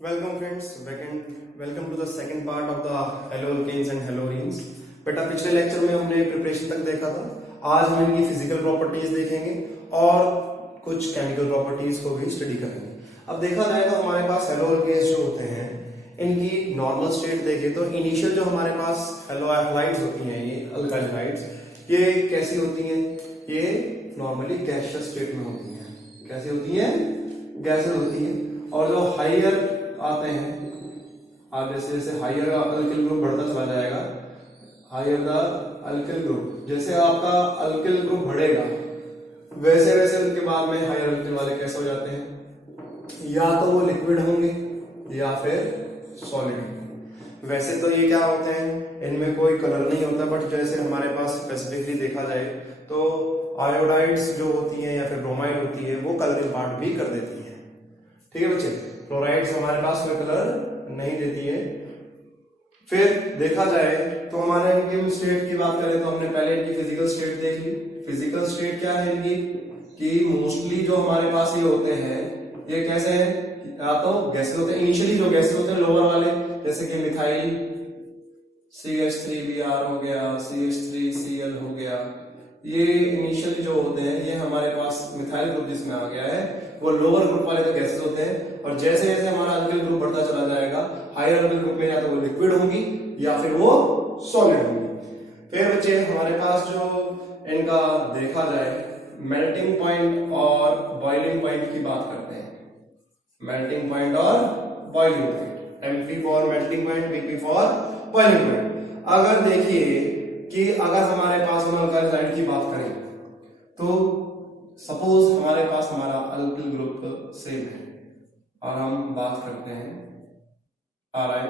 Welcome friends, welcome to the second part of the haloalkanes and haloarenes। बेटा पिछले lecture में हमने preparation तक देखा था। आज हम इनकी फिजिकल प्रॉपर्टीज देखेंगे और कुछ केमिकल प्रॉपर्टीज को भी स्टडी करेंगे। अब देखा जाए तो हमारे पास हेलोअल्केन्स जो होते हैं इनकी नॉर्मल स्टेट देखें तो इनिशियल जो हमारे पास हेलोहाइड्स होती हैं, ये अल्काइल हाइड्स, ये कैसी होती हैं? ये नॉर्मली गैसियस स्टेट में होती हैं। कैसी होती हैं? गैसेस होती हैं। और जो हायर आते हैं, आप जैसे जैसे हायर अल्किल ग्रुप बढ़ता चला जाएगा, हायर द अल्किल ग्रुप, जैसे आपका अल्किल ग्रुप बढ़ेगा वैसे वैसे उनके बाद में हायर अल्किल वाले कैसे हो जाते हैं? या तो वो लिक्विड होंगे या फिर सॉलिड होंगे। वैसे तो ये क्या होते हैं, इनमें कोई कलर नहीं होता, बट जैसे हमारे पास स्पेसिफिकली देखा जाए तो आयोडाइड्स जो होती हैं या फिर ब्रोमाइड होती है वो कलर इम्पार्ट भी कर देती है। ठीक है बच्चे, क्लोराइड्स हमारे पास कोई कलर नहीं देती है। फिर देखा जाए तो हमारे इनकी स्टेट की बात करें तो हमने पहले इनकी फिजिकल स्टेट देख ली। फिजिकल स्टेट क्या है इनकी कि मोस्टली जो हमारे पास ये होते हैं ये कैसे हैं? या तो गैसेस होते हैं, इनिशियली जो गैसेस होते हैं लोअर वाले, जैसे कि मिथाइल CH3Br हो गया, CH3Cl हो गया, ये इनिशियली जो होते हैं ये हमारे पास मिथाइल ग्रुप जिसमें आ गया है वो लोअर ग्रुप वाले तो गैसेस होते हैं। और जैसे जैसे हमारा अल्किल ग्रुप बढ़ता चला जाएगा हायर अल्किल ग्रुप में या तो वो लिक्विड होंगी या फिर वो सॉलिड होंगी। फिर बच्चे हमारे पास जो इनका देखा जाए मेल्टिंग पॉइंट और बॉइलिंग पॉइंट की बात करते हैं। मेल्टिंग पॉइंट और boiling point, MP for melting point, BP for boiling point. अगर देखिए कि अगर हमारे पास हम अल्काइल हाइड की बात करें तो सपोज हमारे पास हमारा अल्किल ग्रुप सेम है और हम बात करते हैं RI,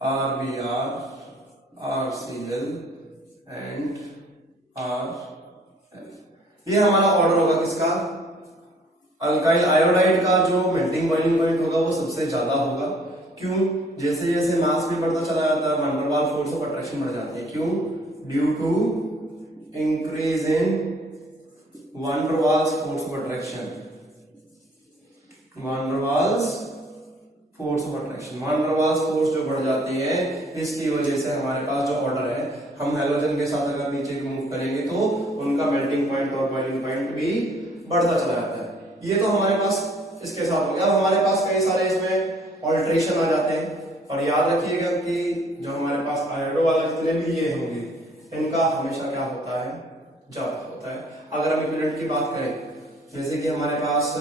RBr, RCl and RL। ये हमारा ऑर्डर होगा किसका? अल्काइल आयोडाइड का जो मेल्टिंग बॉइलिंग पॉइंट होगा वो सबसे ज्यादा होगा। क्यों? जैसे जैसे मास भी बढ़ता चला जाता है van der Waals force of attraction बढ़ जाती है। क्यों? Due to increase in van der Waals force of attraction. Van der Waals force of attraction, van der Waals force जो बढ़ जाती है इसकी वजह से हमारे पास जो ऑर्डर है, हम हैलोजन के साथ अगर नीचे मूव करेंगे तो उनका मेल्टिंग पॉइंट और बॉइलिंग पॉइंट भी बढ़ता चला जाता है। ये तो हमारे पास इसके साथ हो गया। अब हमारे पास कई सारे इसमें ऑल्ट्रेशन आ जाते हैं और याद रखिएगा कि जो हमारे पास आयोडो वाला जितने भी ये होंगे इनका हमेशा क्या होता है? ज्यादा होता है। अगर हम इक्विवेलेंट की बात करें, जैसे कि हमारे पास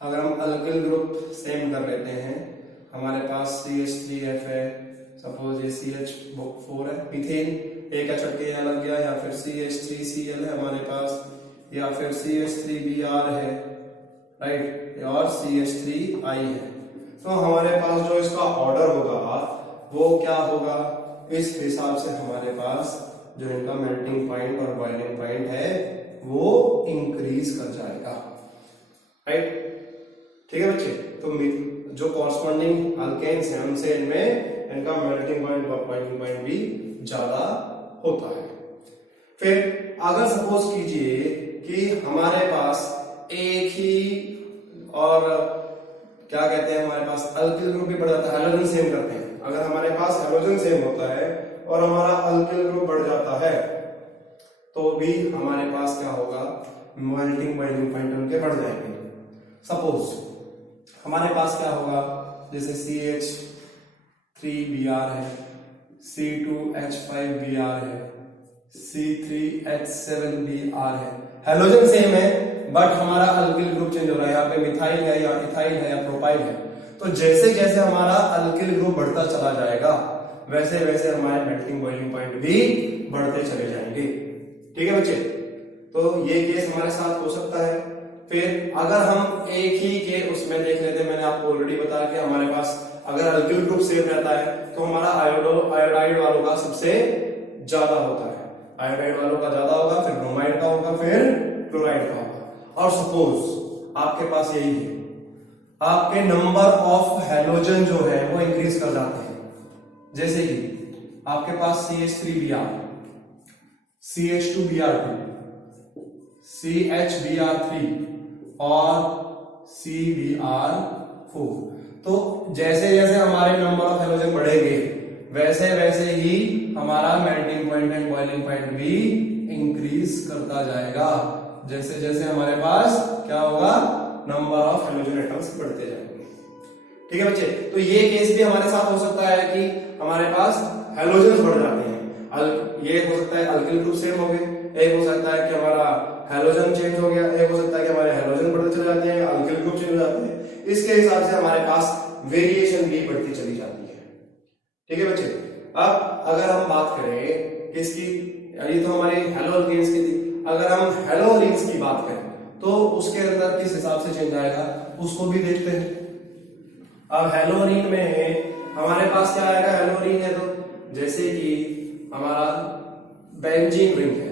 अगर हम अल्किल ग्रुप सेम कर लेते हैं, हमारे पास CH3F है, सपोज ये CH4 है, मीथेन एक का छटके यहाँ लग गया, या फिर CH3Cl है हमारे पास, या फिर CH3Br है, राइट, और CH3I है। तो हमारे पास जो इसका ऑर्डर होगा वो क्या होगा? इस हिसाब से हमारे पास जो इनका मेल्टिंग पॉइंट और बॉइलिंग पॉइंट है वो इंक्रीज कर जाएगा, राइट। ठीक है बच्चे, तो जो कॉरस्पॉन्डिंग अल्केन्स हैं उनसे इनमें इनका मेल्टिंग पॉइंट और बॉइलिंग पॉइंट भी ज्यादा होता है। फिर अगर सपोज कीजिए कि हमारे पास एक ही और क्या कहते हैं हमारे पास अल्किल ग्रुप भी बढ़ जाता है, हैलोजन सेम करते हैं। अगर हमारे पास हैलोजन सेम होता है और हमारा अल्किल ग्रुप बढ़ जाता है तो भी हमारे पास क्या होगा? मेल्टिंग बॉइलिंग पॉइंट उनके बढ़ जाएंगे। सपोज हमारे पास क्या होगा, जैसे CH3Br है, C2H5Br है, C3H7Br है, हैलोजन सेम है बट हमारा अल्किल ग्रुप चेंज हो रहा है। यहाँ पे मिथाइल है या इथाइल है या प्रोपाइल है। तो जैसे जैसे हमारा अल्किल ग्रुप बढ़ता चला जाएगा वैसे वैसे हमारे मेल्टिंग बॉइलिंग पॉइंट भी बढ़ते चले जाएंगे। ठीक है बच्चे, तो ये केस हमारे साथ हो सकता है। फिर अगर हम एक ही के उसमें देख लेते हैं, मैंने आपको ऑलरेडी बताया कि हमारे पास अगर अल्किल ग्रुप सेम रहता है तो हमारा आयोडाइड वालों का सबसे ज्यादा होता है। आयोडाइड वालों का ज्यादा होगा, फिर ब्रोमाइड का होगा, फिर क्लोराइड का होगा। और सपोज आपके पास यही है, आपके नंबर ऑफ हैलोजन जो है वो इंक्रीज कर जाते हैं। जैसे कि आपके पास CH3Br, CH2Br2, CHBr3 और CBr4। तो जैसे जैसे हमारे नंबर ऑफ हैलोजन बढ़ेंगे वैसे वैसे ही हमारा melting point and boiling point भी इंक्रीज करता जाएगा। जैसे जैसे हमारे पास क्या होगा, नंबर ऑफ हैलोजन एटम्स बढ़ते जाएंगे। ठीक है बच्चे, तो ये केस भी हमारे साथ हो सकता है कि हमारे पास हैलोजन बढ़ जाते हैं। ये हो सकता है अल्किल ग्रुप सेम हो गए, एक हो सकता है कि हमारा हैलोजन चेंज हो गया, एक हो सकता है कि हमारे हैलोजन बढ़ते चले जाते हैं, अल्किल ग्रुप चेंज हो जाते हैं। इसके हिसाब से हमारे पास वेरिएशन भी बढ़ती चली जाती है। ठीक है बच्चे, अब अगर हम बात करें किसकी, ये तो हमारी हैलोअल्केन्स की थी, अगर हम हैलोअलीन्स की बात करें तो उसके अंदर किस हिसाब से चेंज आएगा उसको भी देखते हैं। अब हैलोअलीन में हमारे पास क्या आएगा, हैलोअलीन है तो जैसे कि हमारा बेंजीन रिंग है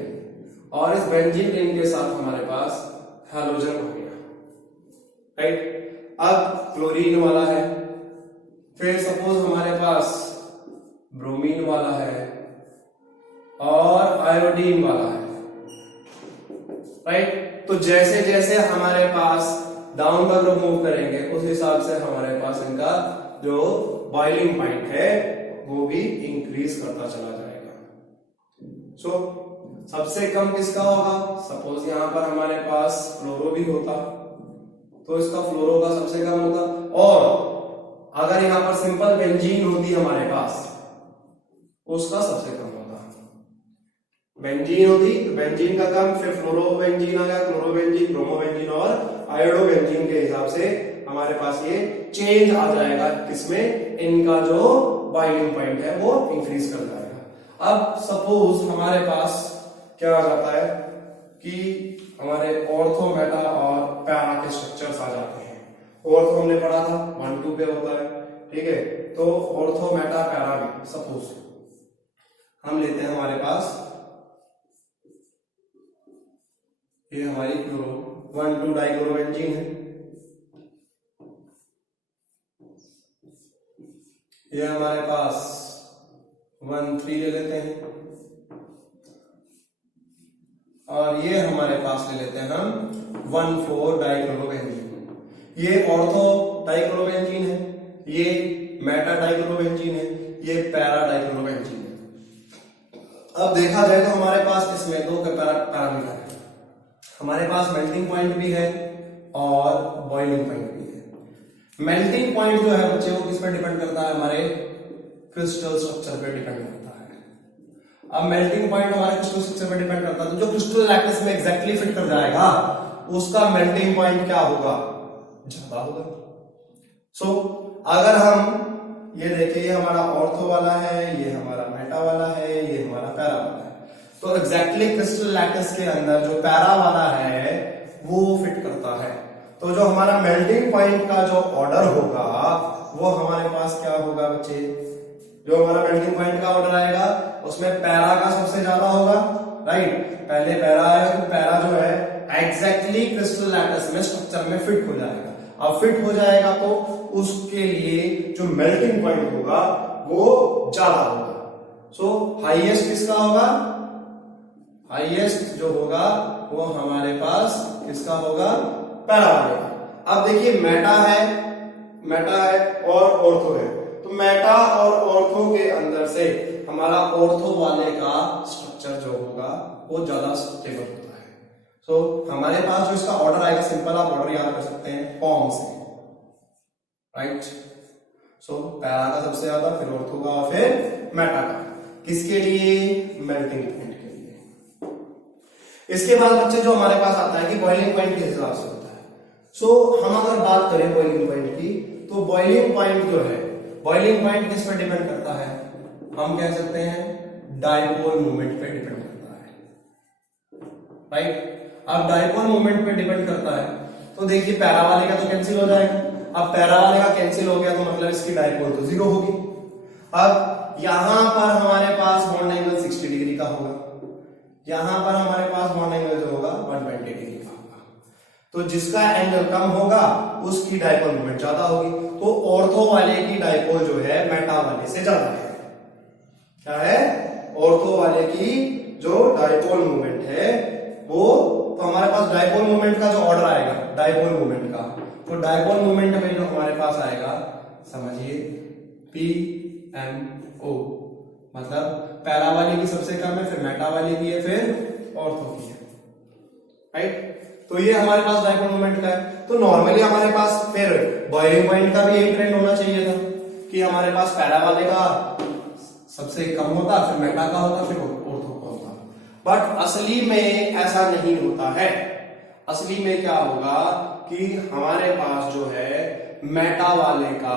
और इस बेंजीन रिंग के साथ हमारे पास हैलोजन हो गया, राइट। अब क्लोरीन वाला है, फिर सपोज हमारे पास ब्रोमीन वाला है और आयोडीन वाला है, राइट। तो जैसे जैसे हमारे पास डाउन द ग्रुप मूव करेंगे उस हिसाब से हमारे पास इनका जो बॉइलिंग पॉइंट है वो भी इंक्रीज करता चला जाएगा। सो सबसे कम किसका होगा, सपोज यहां पर हमारे पास फ्लोरो भी होता तो इसका फ्लोरो का सबसे कम होता, और अगर यहां पर सिंपल बेंजीन होती हमारे पास उसका सबसे कम होगा। बेंजीन होती तो बेंजीन का कम, फिर फ्लोरोबेंजीन आ गया, क्लोरोबेंजीन, ब्रोमोबेंजीन और आयोडोबेंजीन के हिसाब से हमारे पास ये चेंज आ जाएगा किसमें, इनका जो बॉइलिंग पॉइंट है वो इंक्रीज कर जाएगा। अब सपोज हमारे पास क्या आ जाता है कि हमारे ऑर्थो, मेटा और पैरा के स्ट्रक्चर्स आ जाते हैं। ऑर्थो हमने पढ़ा था 1-2 पे होता है, ठीक है। तो ऑर्थो, मेटा, पैरा में सपोज हम लेते हैं हमारे पास ये हमारी क्लोरो 1,2 डाइक्लोरोबेंजीन है, ये हमारे पास 1,3 ले लेते हैं और ये हमारे पास ले लेते हैं हम 1,4 डाइक्लोरोबेंजीन। ये ऑर्थो डाइक्लोरोबेंजीन है, ये मेटा डाइक्लोरोबेंजीन है, ये पैरा डाइक्लोरोबेंजीन है। अब देखा जाए तो हमारे पास इसमें 2 पैरामीटर है, हमारे पास मेल्टिंग पॉइंट भी है और बॉइलिंग पॉइंट भी है। मेल्टिंग पॉइंट जो है बच्चे वो किस पर डिपेंड करता है, हमारे क्रिस्टल स्ट्रक्चर पे डिपेंड करता है। अब मेल्टिंग पॉइंट हमारे क्रिस्टल स्ट्रक्चर पे डिपेंड करता है, तो जो क्रिस्टल लैटिस में एग्जैक्टली फिट कर जाएगा उसका मेल्टिंग पॉइंट क्या होगा, ज्यादा होगा। सो अगर हम ये देखिए, ये हमारा ऑर्थो वाला है, ये हमारा मेटा वाला है, ये हमारा पैरा वाला है, तो एग्जैक्टली क्रिस्टल लैटिस के अंदर जो पैरा वाला है वो फिट करता है। तो जो हमारा मेल्टिंग पॉइंट का जो ऑर्डर होगा वो हमारे पास क्या होगा बच्चे, जो हमारा मेल्टिंग पॉइंट का ऑर्डर आएगा उसमें पैरा का सबसे ज्यादा होगा, राइट। पहले पैरा आएगा तो पैरा जो है एग्जैक्टली क्रिस्टल लैटिस में स्ट्रक्चर में फिट हो जाएगा। अब फिट हो जाएगा तो उसके लिए जो मेल्टिंग पॉइंट होगा वो ज्यादा होगा। सो हाईएस्ट किसका होगा, हाईएस्ट जो होगा वो हमारे पास किसका होगा, पैरा वाले का। अब देखिए मेटा है और ऑर्थो है, तो मेटा और ऑर्थो के अंदर से हमारा ऑर्थो वाले का स्ट्रक्चर जो होगा वो ज्यादा स्टेबल होता है। सो हमारे पास जो इसका ऑर्डर आएगा, सिंपल आप ऑर्डर याद कर सकते हैं फॉर्म से, राइट। सो पैरा का सबसे ज्यादा, फिर ऑर्थो का, फिर मेटा का, किसके लिए, मेल्टिंग पॉइंट के लिए। इसके बाद बच्चे जो हमारे पास आता है कि बॉइलिंग पॉइंट किस हिसाब से होता है। सो हम अगर बात करें बॉइलिंग पॉइंट की, तो बॉइलिंग पॉइंट जो है, बॉइलिंग पॉइंट किस पर डिपेंड करता है, हम कह सकते हैं डाइपोल मोमेंट पे डिपेंड करता है, राइट। अब डाइपोल मोमेंट पे डिपेंड करता है तो देखिए पैरा वाले का तो कैंसिल हो जाएगा। अब पैरा वाले का कैंसिल हो गया तो मतलब इसकी डाइपोल तो 0 होगी। अब यहां पर हमारे पास बॉन्ड एंगल 60 डिग्री का होगा, यहां पर हमारे पास बॉन्ड एंगल जो होगा 120 डिग्री का होगा। तो जिसका एंगल कम होगा उसकी डाइपोल मोमेंट ज्यादा होगी। तो ऑर्थो वाले की डाइपोल जो है मेटा वाले से ज्यादा है। क्या है, ऑर्थो वाले की जो डाइपोल मोमेंट है वो, तो हमारे पास डाइपोल मोमेंट का जो ऑर्डर आएगा डाइपोल मोमेंट का, तो तो डायपोल मोमेंट में जो हमारे पास आएगा समझिए PMO, मतलब पैरा वाले की सबसे कम है, फिर मेटा वाले की है, फिर ऑर्थो की है, राइट। तो ये हमारे पास डायपोल मोमेंट का है। तो नॉर्मली हमारे पास फिर बॉइलिंग पॉइंट का भी यही ट्रेंड होना चाहिए था कि हमारे पास पैरा वाले का सबसे कम होता, फिर मेटा का होता, फिर ऑर्थो का होता। बट असली में ऐसा नहीं होता है। असली में क्या होगा कि हमारे पास जो है मेटा वाले का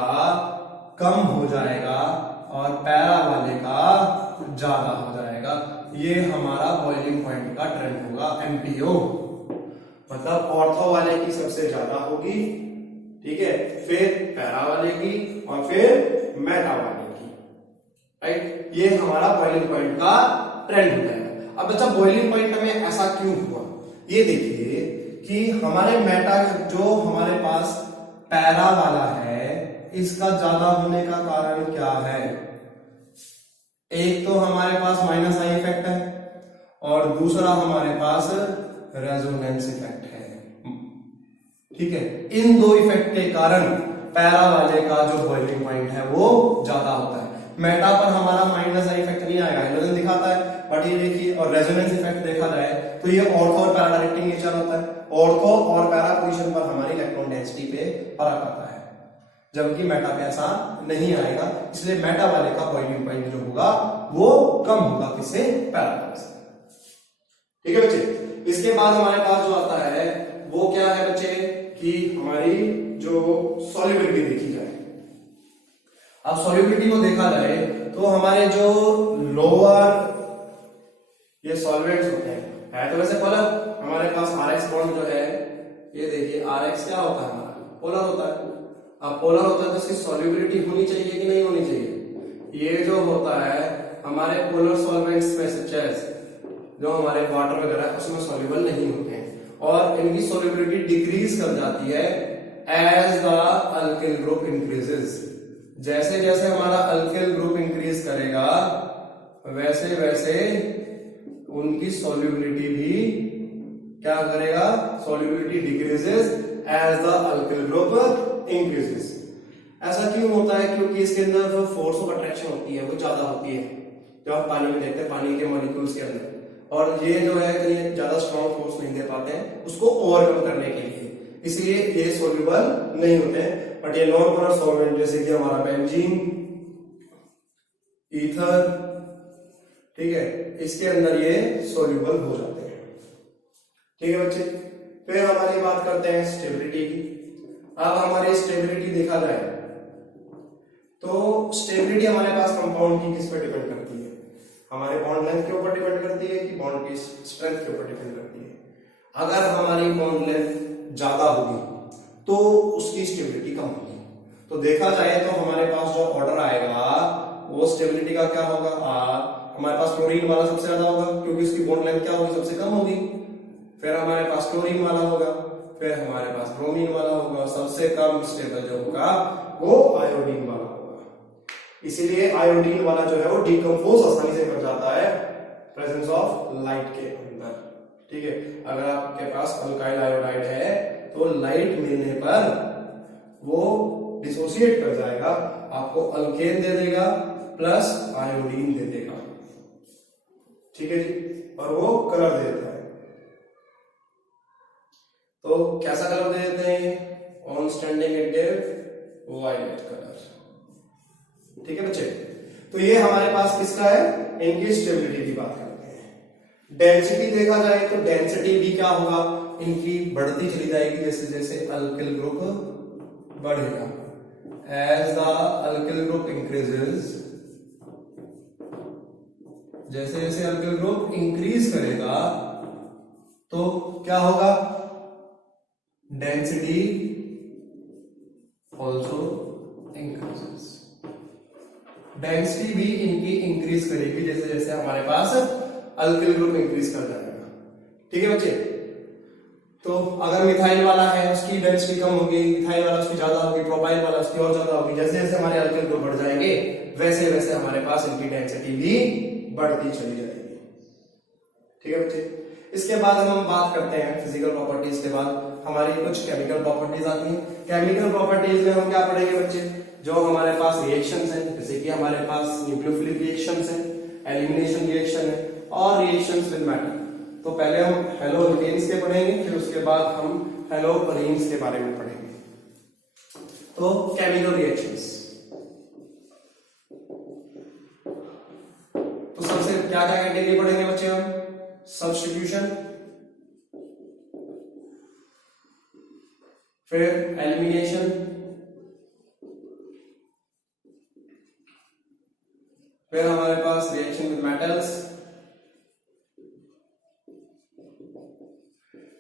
कम हो जाएगा और पैरा वाले का ज्यादा हो जाएगा। ये हमारा बॉइलिंग पॉइंट का ट्रेंड होगा MPO, मतलब ऑर्थो वाले की सबसे ज्यादा होगी, ठीक है, फिर पैरा वाले की और फिर मेटा वाले की, राइट। ये हमारा बॉइलिंग पॉइंट का ट्रेंड हो जाएगा। अब बच्चा बॉइलिंग पॉइंट में ऐसा क्यों हुआ, ये देखिए कि हमारे मेटा जो हमारे पास पैरा वाला है इसका ज्यादा होने का कारण क्या है। एक तो हमारे पास माइनस आई इफेक्ट है और दूसरा हमारे पास रेजोनेंस इफेक्ट है, ठीक है। इन दो इफेक्ट के कारण पैरा वाले का जो बॉइलिंग पॉइंट है वो ज्यादा होता है। मेटा पर हमारा माइनस आई इफेक्ट नहीं आएगा, हाइड्रोजन दिखाता है, बट ये देखिए और रेजोनेंस इफेक्ट देखा जाए तो ये ऑर्थो और पैरा डायरेक्टिंग नेचर होता है। ऑर्थो और पैरा पोजीशन पर हमारी इलेक्ट्रॉन डेंसिटी पे फर्क आता है, जबकि मेटा पे ऐसा नहीं आएगा। इसलिए मेटा वाले का बॉइलिंग पॉइंट जो होगा वो कम होगा किससे, पैरा से, ठीक है बच्चे। इसके बाद हमारे पास जो आता है वो क्या है बच्चे कि हमारी जो सॉल्युबिलिटी देखी जाए। अब सॉल्युबिलिटी को देखा जाए तो हमारे जो लोअर ये सॉल्वेंट्स होते हैं, है तो वैसे पोलर, हमारे पास RX बॉन्ड जो है ये देखिए RX क्या होता है हमारा पोलर होता है। अब पोलर होता है तो इसकी सॉल्युबिलिटी होनी चाहिए कि नहीं होनी चाहिए। ये जो होता है हमारे पोलर सॉल्वेंट्स में से जो हमारे वाटर वगैरह उसमें सॉल्युबल नहीं होते हैं और इनकी सॉल्युबिलिटी डिक्रीज कर जाती है as the alkyl group increases. जैसे जैसे हमारा अल्किल ग्रुप इंक्रीज करेगा वैसे वैसे उनकी सॉल्युबिलिटी भी क्या करेगा, solubility decreases as the alkyl group increases. ऐसा क्यों होता है, क्योंकि इसके अंदर जो फोर्स ऑफ अट्रैक्शन होती है वो ज्यादा होती है जो आप पानी में देखते हैं, पानी के मॉलिक्यूल्स के अंदर, और ये जो है कहीं ज्यादा स्ट्रॉन्ग फोर्स नहीं दे पाते हैं उसको ओवरकम करने के लिए, इसलिए ये सोल्यूबल नहीं होते हैं। बट ये नॉन पोलर सॉल्वेंट जैसे कि हमारा बेंजीन, ईथर, ठीक है, इसके अंदर ये सोल्यूबल हो जाते हैं, ठीक है बच्चे। फिर हमारी बात करते हैं स्टेबिलिटी की। अब हमारी स्टेबिलिटी देखा जाए तो स्टेबिलिटी हमारे पास कंपाउंड की किस पर डिपेंड करती है, हमारे बॉन्ड लेंथ के ऊपर डिपेंड करती है कि बॉन्ड की स्ट्रेंथ के ऊपर डिपेंड करती है। अगर हमारी बॉन्ड लेंथ ज्यादा होगी तो उसकी स्टेबिलिटी कम होगी। तो देखा जाए तो हमारे पास जो ऑर्डर आएगा वो स्टेबिलिटी का क्या होगा, हमारे पास फ्लोरीन वाला सबसे ज्यादा होगा क्योंकि उसकी बॉन्ड लेंथ क्या होगी, सबसे कम होगी। फिर हमारे पास क्लोरीन वाला होगा, फिर हमारे पास ब्रोमीन वाला होगा, सबसे कम स्टेबल जो होगा वो आयोडीन वाला होगा। इसीलिए आयोडीन वाला जो है वो डिकम्पोज आसानी से कर जाता है प्रेजेंस ऑफ लाइट के अंदर, ठीक है। अगर आपके पास अल्काइल आयोडाइड है तो लाइट मिलने पर वो डिसोसिएट कर जाएगा, आपको अल्केन दे देगा प्लस आयोडीन दे देगा, ठीक है जी, और वो कलर दे देता है। तो कैसा कलर दे देते हैं, on standing it give violet colour, ठीक है बच्चे। तो ये हमारे पास किसका है, इनकी स्टेबिलिटी की बात करते हैं। डेंसिटी देखा जाए तो डेंसिटी भी क्या होगा, इनकी बढ़ती चली जाएगी जैसे जैसे अल्किल ग्रुप बढ़ेगा। As the alkyl group increases, जैसे जैसे अल्किल ग्रुप इंक्रीज करेगा तो क्या होगा, डेंसिटी ऑल्सो इंक्रीजेस। डेंसिटी भी इनकी इंक्रीज करेगी जैसे जैसे हमारे पास अल्किल ग्रुप इंक्रीज कर जाएगा, ठीक है बच्चे। तो अगर मिथाइल वाला है उसकी डेंसिटी कम होगी, मिथाइल वाला उसकी ज्यादा होगी, प्रोपाइल वाला उसकी और ज्यादा होगी। जैसे जैसे हमारे अल्किल ग्रुप बढ़ जाएंगे वैसे वैसे हमारे पास इनकी डेंसिटी भी बढ़ती चली जाएगी, ठीक है बच्चे। इसके बाद हम बात करते हैं फिजिकल प्रॉपर्टीज के बाद हमारी कुछ केमिकल प्रॉपर्टीज आती हैं। केमिकल प्रॉपर्टीज में हम क्या पढ़ेंगे बच्चे, जो हमारे पास रिएक्शंस हैं, जैसे कि हमारे पास न्यूक्लियोफिलिक रिएक्शंस हैं, एलिमिनेशन रिएक्शन है और रिएक्शंस विद मेटल। तो पहले हम हेलोजेन्स के पढ़ेंगे, फिर उसके बाद हम हेलोपरीन्स के बारे में पढ़ेंगे। तो केमिकल रिएक्शंस, तो सबसे क्या क्या कैटेगरी पढ़ेंगे बच्चे हम, सब्स्टिट्यूशन, फिर एलिमिनेशन, फिर हमारे पास रिएक्शन विद मेटल्स।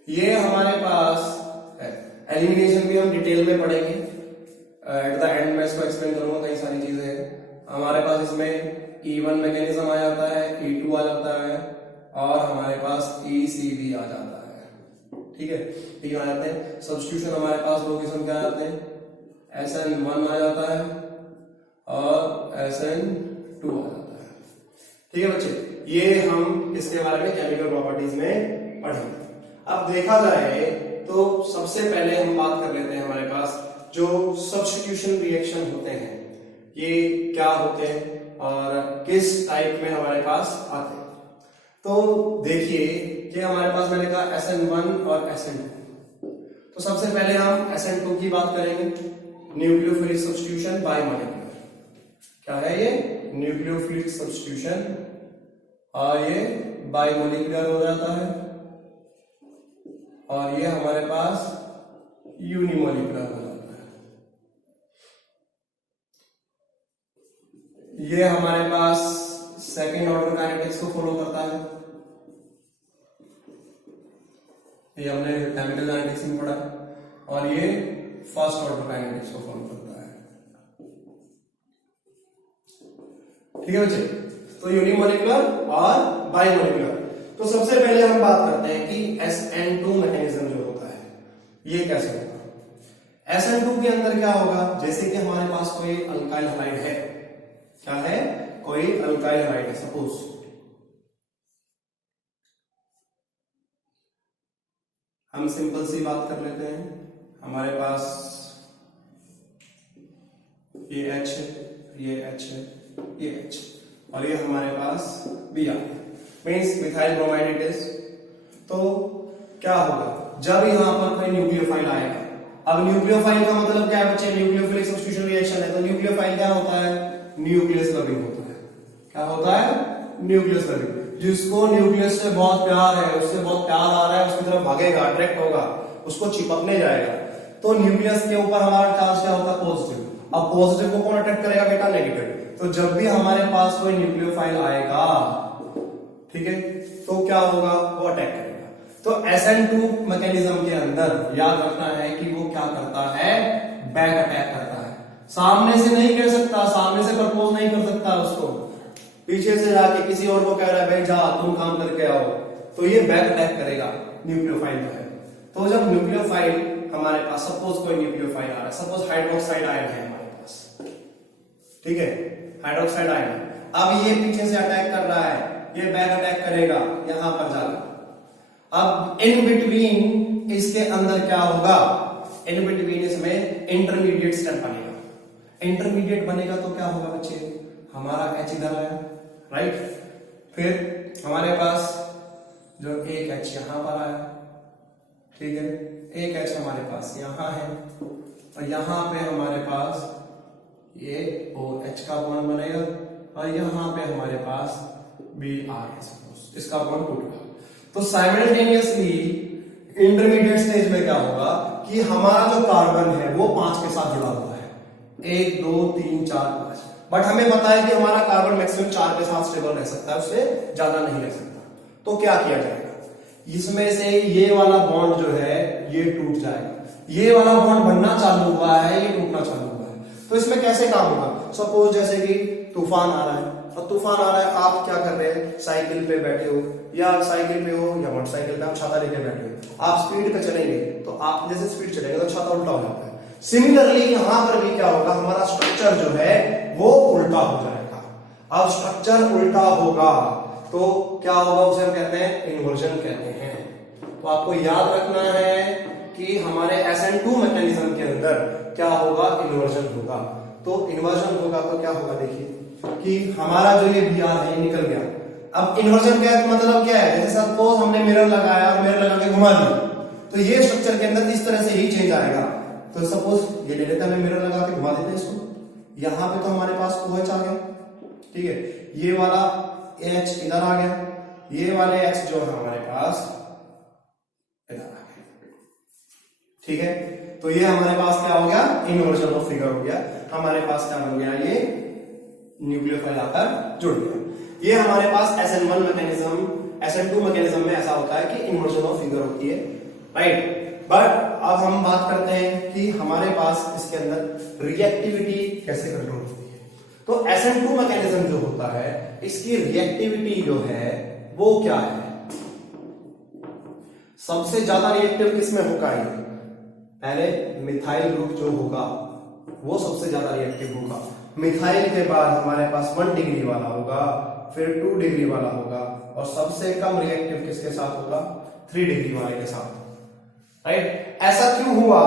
ये हमारे पास है। एलिमिनेशन भी हम डिटेल में पढ़ेंगे, एट द एंड में इसको एक्सप्लेन करूंगा, कई सारी चीजें हैं हमारे पास। इसमें E1 मैकेनिज्म आ जाता है, E2 आ जाता है और हमारे पास ECV आ जाता है, ठीक है, तीन आ जाते हैं। सब्स्टिट्यूशन हमारे पास दो किस्म के आ जाते हैं, SN1 आ जाता है और SN2 आ जाता है, ठीक है बच्चे। ये हम इसके बारे में केमिकल प्रॉपर्टीज में पढ़ेंगे। अब देखा जाए तो सबसे पहले हम बात कर लेते हैं, हमारे पास जो सब्स्टिट्यूशन रिएक्शन होते हैं ये क्या होते हैं और किस टाइप में हमारे पास आते हैं। तो देखिए कि हमारे पास मैंने कहा SN1 और SN2। तो सबसे पहले हम SN2 की बात करेंगे, न्यूक्लियोफिलिक सब्स्टिट्यूशन बाइमोलिकुलर। क्या है ये, न्यूक्लियोफिलिक सब्स्टिट्यूशन, और ये बाइमोलिकुलर हो जाता है और ये हमारे पास यूनिमोलिकुलर हो जाता है। ये हमारे पास सेकेंड ऑर्डर काइनेटिक्स को फॉलो करता है, ये हमने केमिकल काइनेटिक्स में पढ़ा, और ये फर्स्ट ऑर्डर काइनेटिक्स को फॉलो करता है, ठीक है बच्चे। तो यूनिमोलिकुलर और बाइमोलिकुलर। तो सबसे पहले हम बात करते हैं कि SN2 मैकेनिज्म जो होता है ये कैसे होगा। SN2 के अंदर क्या होगा, जैसे कि हमारे पास कोई अल्काइल हैलाइड है, क्या है, कोई अल्काइल हैलाइड है, सपोज हम सिंपल सी बात कर लेते हैं, हमारे पास ये H है, ये H है, ये H, और ये हमारे पास Br means methyl bromide it is. तो क्या होगा, जब यहां पर कोई न्यूक्लियोफाइल आएगा, अब न्यूक्लियोफाइल का मतलब क्या है बच्चे, न्यूक्लियोफिलिक सब्स्टिट्यूशन रिएक्शन है, तो न्यूक्लियोफाइल क्या होता है, न्यूक्लियस लविंग होता है। क्या होता है, न्यूक्लियस लविंग। जिसको न्यूक्लियस से बहुत प्यार है, उससे बहुत प्यार आ रहा है, उसकी तरफ भागेगा, अट्रैक्ट होगा, उसको चिपकने जाएगा। तो न्यूक्लियस के ऊपर हमारा चार्ज क्या होता है, पॉजिटिव। अब पॉजिटिव को कौन अट्रैक्ट करेगा बेटा, नेगेटिव। तो जब भी हमारे पास कोई न्यूक्लियोफाइल आएगा, ठीक है, तो क्या होगा, वो अटैक करेगा। तो SN2 मैकेनिज्म के अंदर याद रखना है कि वो क्या करता है, बैक अटैक करता है। सामने से नहीं कर सकता, सामने से प्रपोज नहीं कर सकता उसको, पीछे से जाके किसी और को कह रहा है भाई जा तुम काम करके आओ, तो ये बैक अटैक करेगा न्यूक्लियोफाइल जो है। तो जब न्यूक्लियोफाइल हमारे पास, सपोज कोई न्यूक्लियोफाइल आ रहा है, सपोज हाइड्रोक्साइड आयन है हमारे पास, ठीक है, हाइड्रोक्साइड आयन, अब ये पीछे से अटैक कर रहा है, ये बैक अटैक करेगा यहां पर जाकर। अब इन बिटवीन इसके अंदर क्या होगा, इन बिटवीन इसमें इंटरमीडिएट स्टेप बनेगा। इंटरमीडिएट बनेगा तो क्या होगा बच्चे, हमारा H इधर आया, राइट, फिर हमारे पास जो एक H यहां पर आया, ठीक है, एक H हमारे पास यहां है, और यहां पे हमारे पास ये OH का बॉन्ड बनेगा, और यहां पे हमारे पास Br है, सपोज इसका बॉन्ड टूट गया। तो साइमल्टेनियसली इंटरमीडिएट स्टेज में क्या होगा कि हमारा जो कार्बन है वो 5 के साथ जुड़ा हुआ है, 1 2 3 4 5, बट हमें पता है कि हमारा कार्बन मैक्सिमम 4 के साथ स्टेबल रह सकता है, उससे ज्यादा नहीं रह सकता। तो क्या किया जाएगा, इसमें से ये वाला बॉन्ड जो है ये टूट जाएगा, ये वाला बॉन्ड बनना चालू हुआ है, ये टूटना चालू हुआ है। तो इसमें कैसे काम होगा, सपोज जैसे कि तूफान आ रहा है, और तूफान आ रहा है, आप क्या कर रहे हैं, साइकिल पे बैठे हो, या साइकिल पे हो या मोटरसाइकिल पे, आप छाता लेके बैठे हो, आप स्पीड पे चलेंगे तो आप जैसे स्पीड चलेंगे तो छाता उल्टा हो जाता है। सिमिलरली यहां पर भी क्या होगा, हमारा स्ट्रक्चर जो है वो उल्टा हो जाएगा। अब स्ट्रक्चर उल्टा होगा तो क्या होगा, उसे हम कहते हैं इन्वर्जन कहते हैं। तो आपको याद रखना है कि हमारे SN2 मैकेनिज्म के अंदर क्या होगा, इन्वर्जन होगा। तो इन्वर्जन होगा तो क्या होगा, देखिए कि हमारा जो ये Br है ये निकल गया। अब इन्वर्जन का मतलब क्या है, जैसे सपोज हमने मिरर लगाया और मिरर लगा के घुमा दिया, तो ये स्ट्रक्चर के अंदर इस तरह से ही चेंज आएगा। तो सपोज ये ले लेते हैं, मिरर लगा के घुमा देते हैं इसको, यहां पे तो हमारे पास OH आ गया, ठीक है, ये वाला H इधर आ गया, ये वाले X जो है हमारे पास इधर आ गया, ठीक है। तो ये हमारे पास क्या हो गया, इन्वर्जन ऑफ फिगर हो गया, हमारे पास क्या बन गया, ये न्यूक्लियोफाइल आकर जुड़ गया। ये हमारे पास SN1 मैकेनिज्म, SN2 मैकेनिज्म में ऐसा होता है कि इन्वर्जन ऑफ फिगर होती है, राइट। बट अब हम बात करते हैं कि हमारे पास इसके अंदर रिएक्टिविटी कैसे कंट्रोल होती है। तो SN2 मैकेनिज्म जो होता है, इसकी रिएक्टिविटी जो है वो क्या है, सबसे ज्यादा रिएक्टिव किसमें होगा, ये पहले मिथाइल ग्रुप जो होगा वो सबसे ज्यादा रिएक्टिव होगा। मिथाइल के बाद हमारे पास 1 डिग्री वाला होगा, फिर 2 डिग्री वाला होगा, और सबसे कम रिएक्टिव किसके साथ होगा, 3 डिग्री वाले के साथ, राइट। ऐसा क्यों हुआ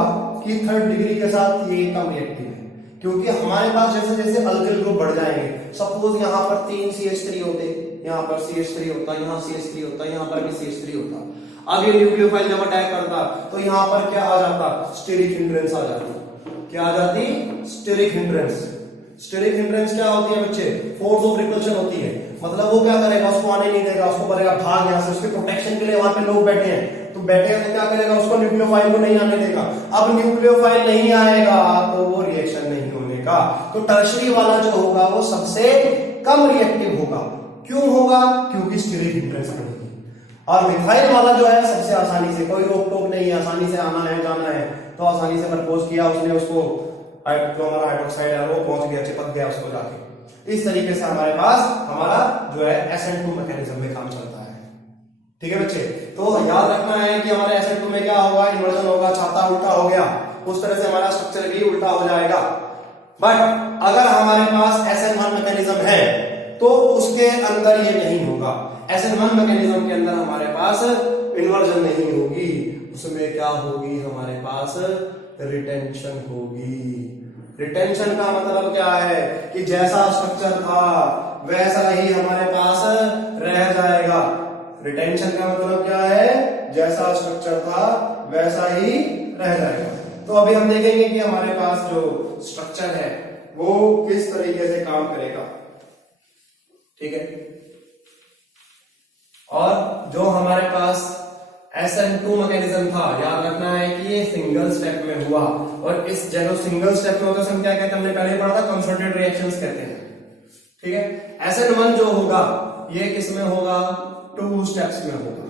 कि 3rd डिग्री के साथ ये कम रिएक्टिव है, क्योंकि हमारे पास जैसे जैसे अल्किल ग्रुप बढ़ जाएंगे, सपोज यहां पर 3 CH3 होते, यहां पर CH3 होता, यहां CH3 होता, यहां पर भी CH3 होता। अब ये न्यूक्लियोफाइल जब अटैक करता तो यहां पर क्या आ जाता, स्टेरिक हिंड्रेंस आ जाती। क्या आ जाती, स्टेरिक हिंड्रेंस। स्टेरिक हिंड्रेंस क्या होती है बच्चे, फोर्स ऑफ रिपल्शन होती है। मतलब वो क्या करेगा, उसको आने नहीं देगा, उसको बोलेगा भाग यहां से, उसके प्रोटेक्शन के लिए वहां पे लोग बैठे हैं, तो बैठे हैं तो क्या करेगा, उसको न्यूक्लियोफाइल को नहीं आने देगा। अब न्यूक्लियोफाइल नहीं आएगा तो वो रिएक्शन नहीं होने का। तो टर्शरी वाला जो होगा वो सबसे कम रिएक्टिव होगा। क्यों होगा, क्योंकि स्टेरिक हिंड्रेंस बनेगी। और मिथाइल वाला जो है सबसे आसानी से, कोई रोक टोक नहीं है, आसानी से आना है जाना है, तो आसानी से प्रपोज किया उसने, उसको हमारा हाइड्रोक्साइड है वो पहुंच गया, चिपक गया उसको जाके। इस तरीके से हमारे पास हमारा जो है SN2 मैकेनिज्म में काम चलता है, ठीक है बच्चे। तो याद रखना है कि हमारे SN2 में क्या होगा, इन्वर्जन होगा, छाता उल्टा हो गया, उस तरह से हमारा स्ट्रक्चर भी उल्टा हो जाएगा। बट अगर हमारे पास SN1 मैकेनिज्म है तो उसके अंदर ये नहीं होगा। SN1 मैकेनिज्म के अंदर हमारे पास इन्वर्जन नहीं होगी, उसमें क्या होगी, हमारे पास रिटेंशन होगी। रिटेंशन का मतलब क्या है कि जैसा स्ट्रक्चर था वैसा ही हमारे पास रह जाएगा। रिटेंशन का मतलब क्या है, जैसा स्ट्रक्चर था वैसा ही रह जाएगा। तो अभी हम देखेंगे कि हमारे पास जो स्ट्रक्चर है वो किस तरीके से काम करेगा, ठीक है। और जो हमारे पास SN2 मैकेनिज्म था, याद रखना है कि ये सिंगल स्टेप में हुआ, और इस जो सिंगल स्टेप में होता है क्या कहते हैं, हमने पहले पढ़ा था, कंसोलिडेटेड रिएक्शंस कहते हैं, ठीक है। SN1 जो होगा ये किसमें होगा, 2 स्टेप्स में होगा,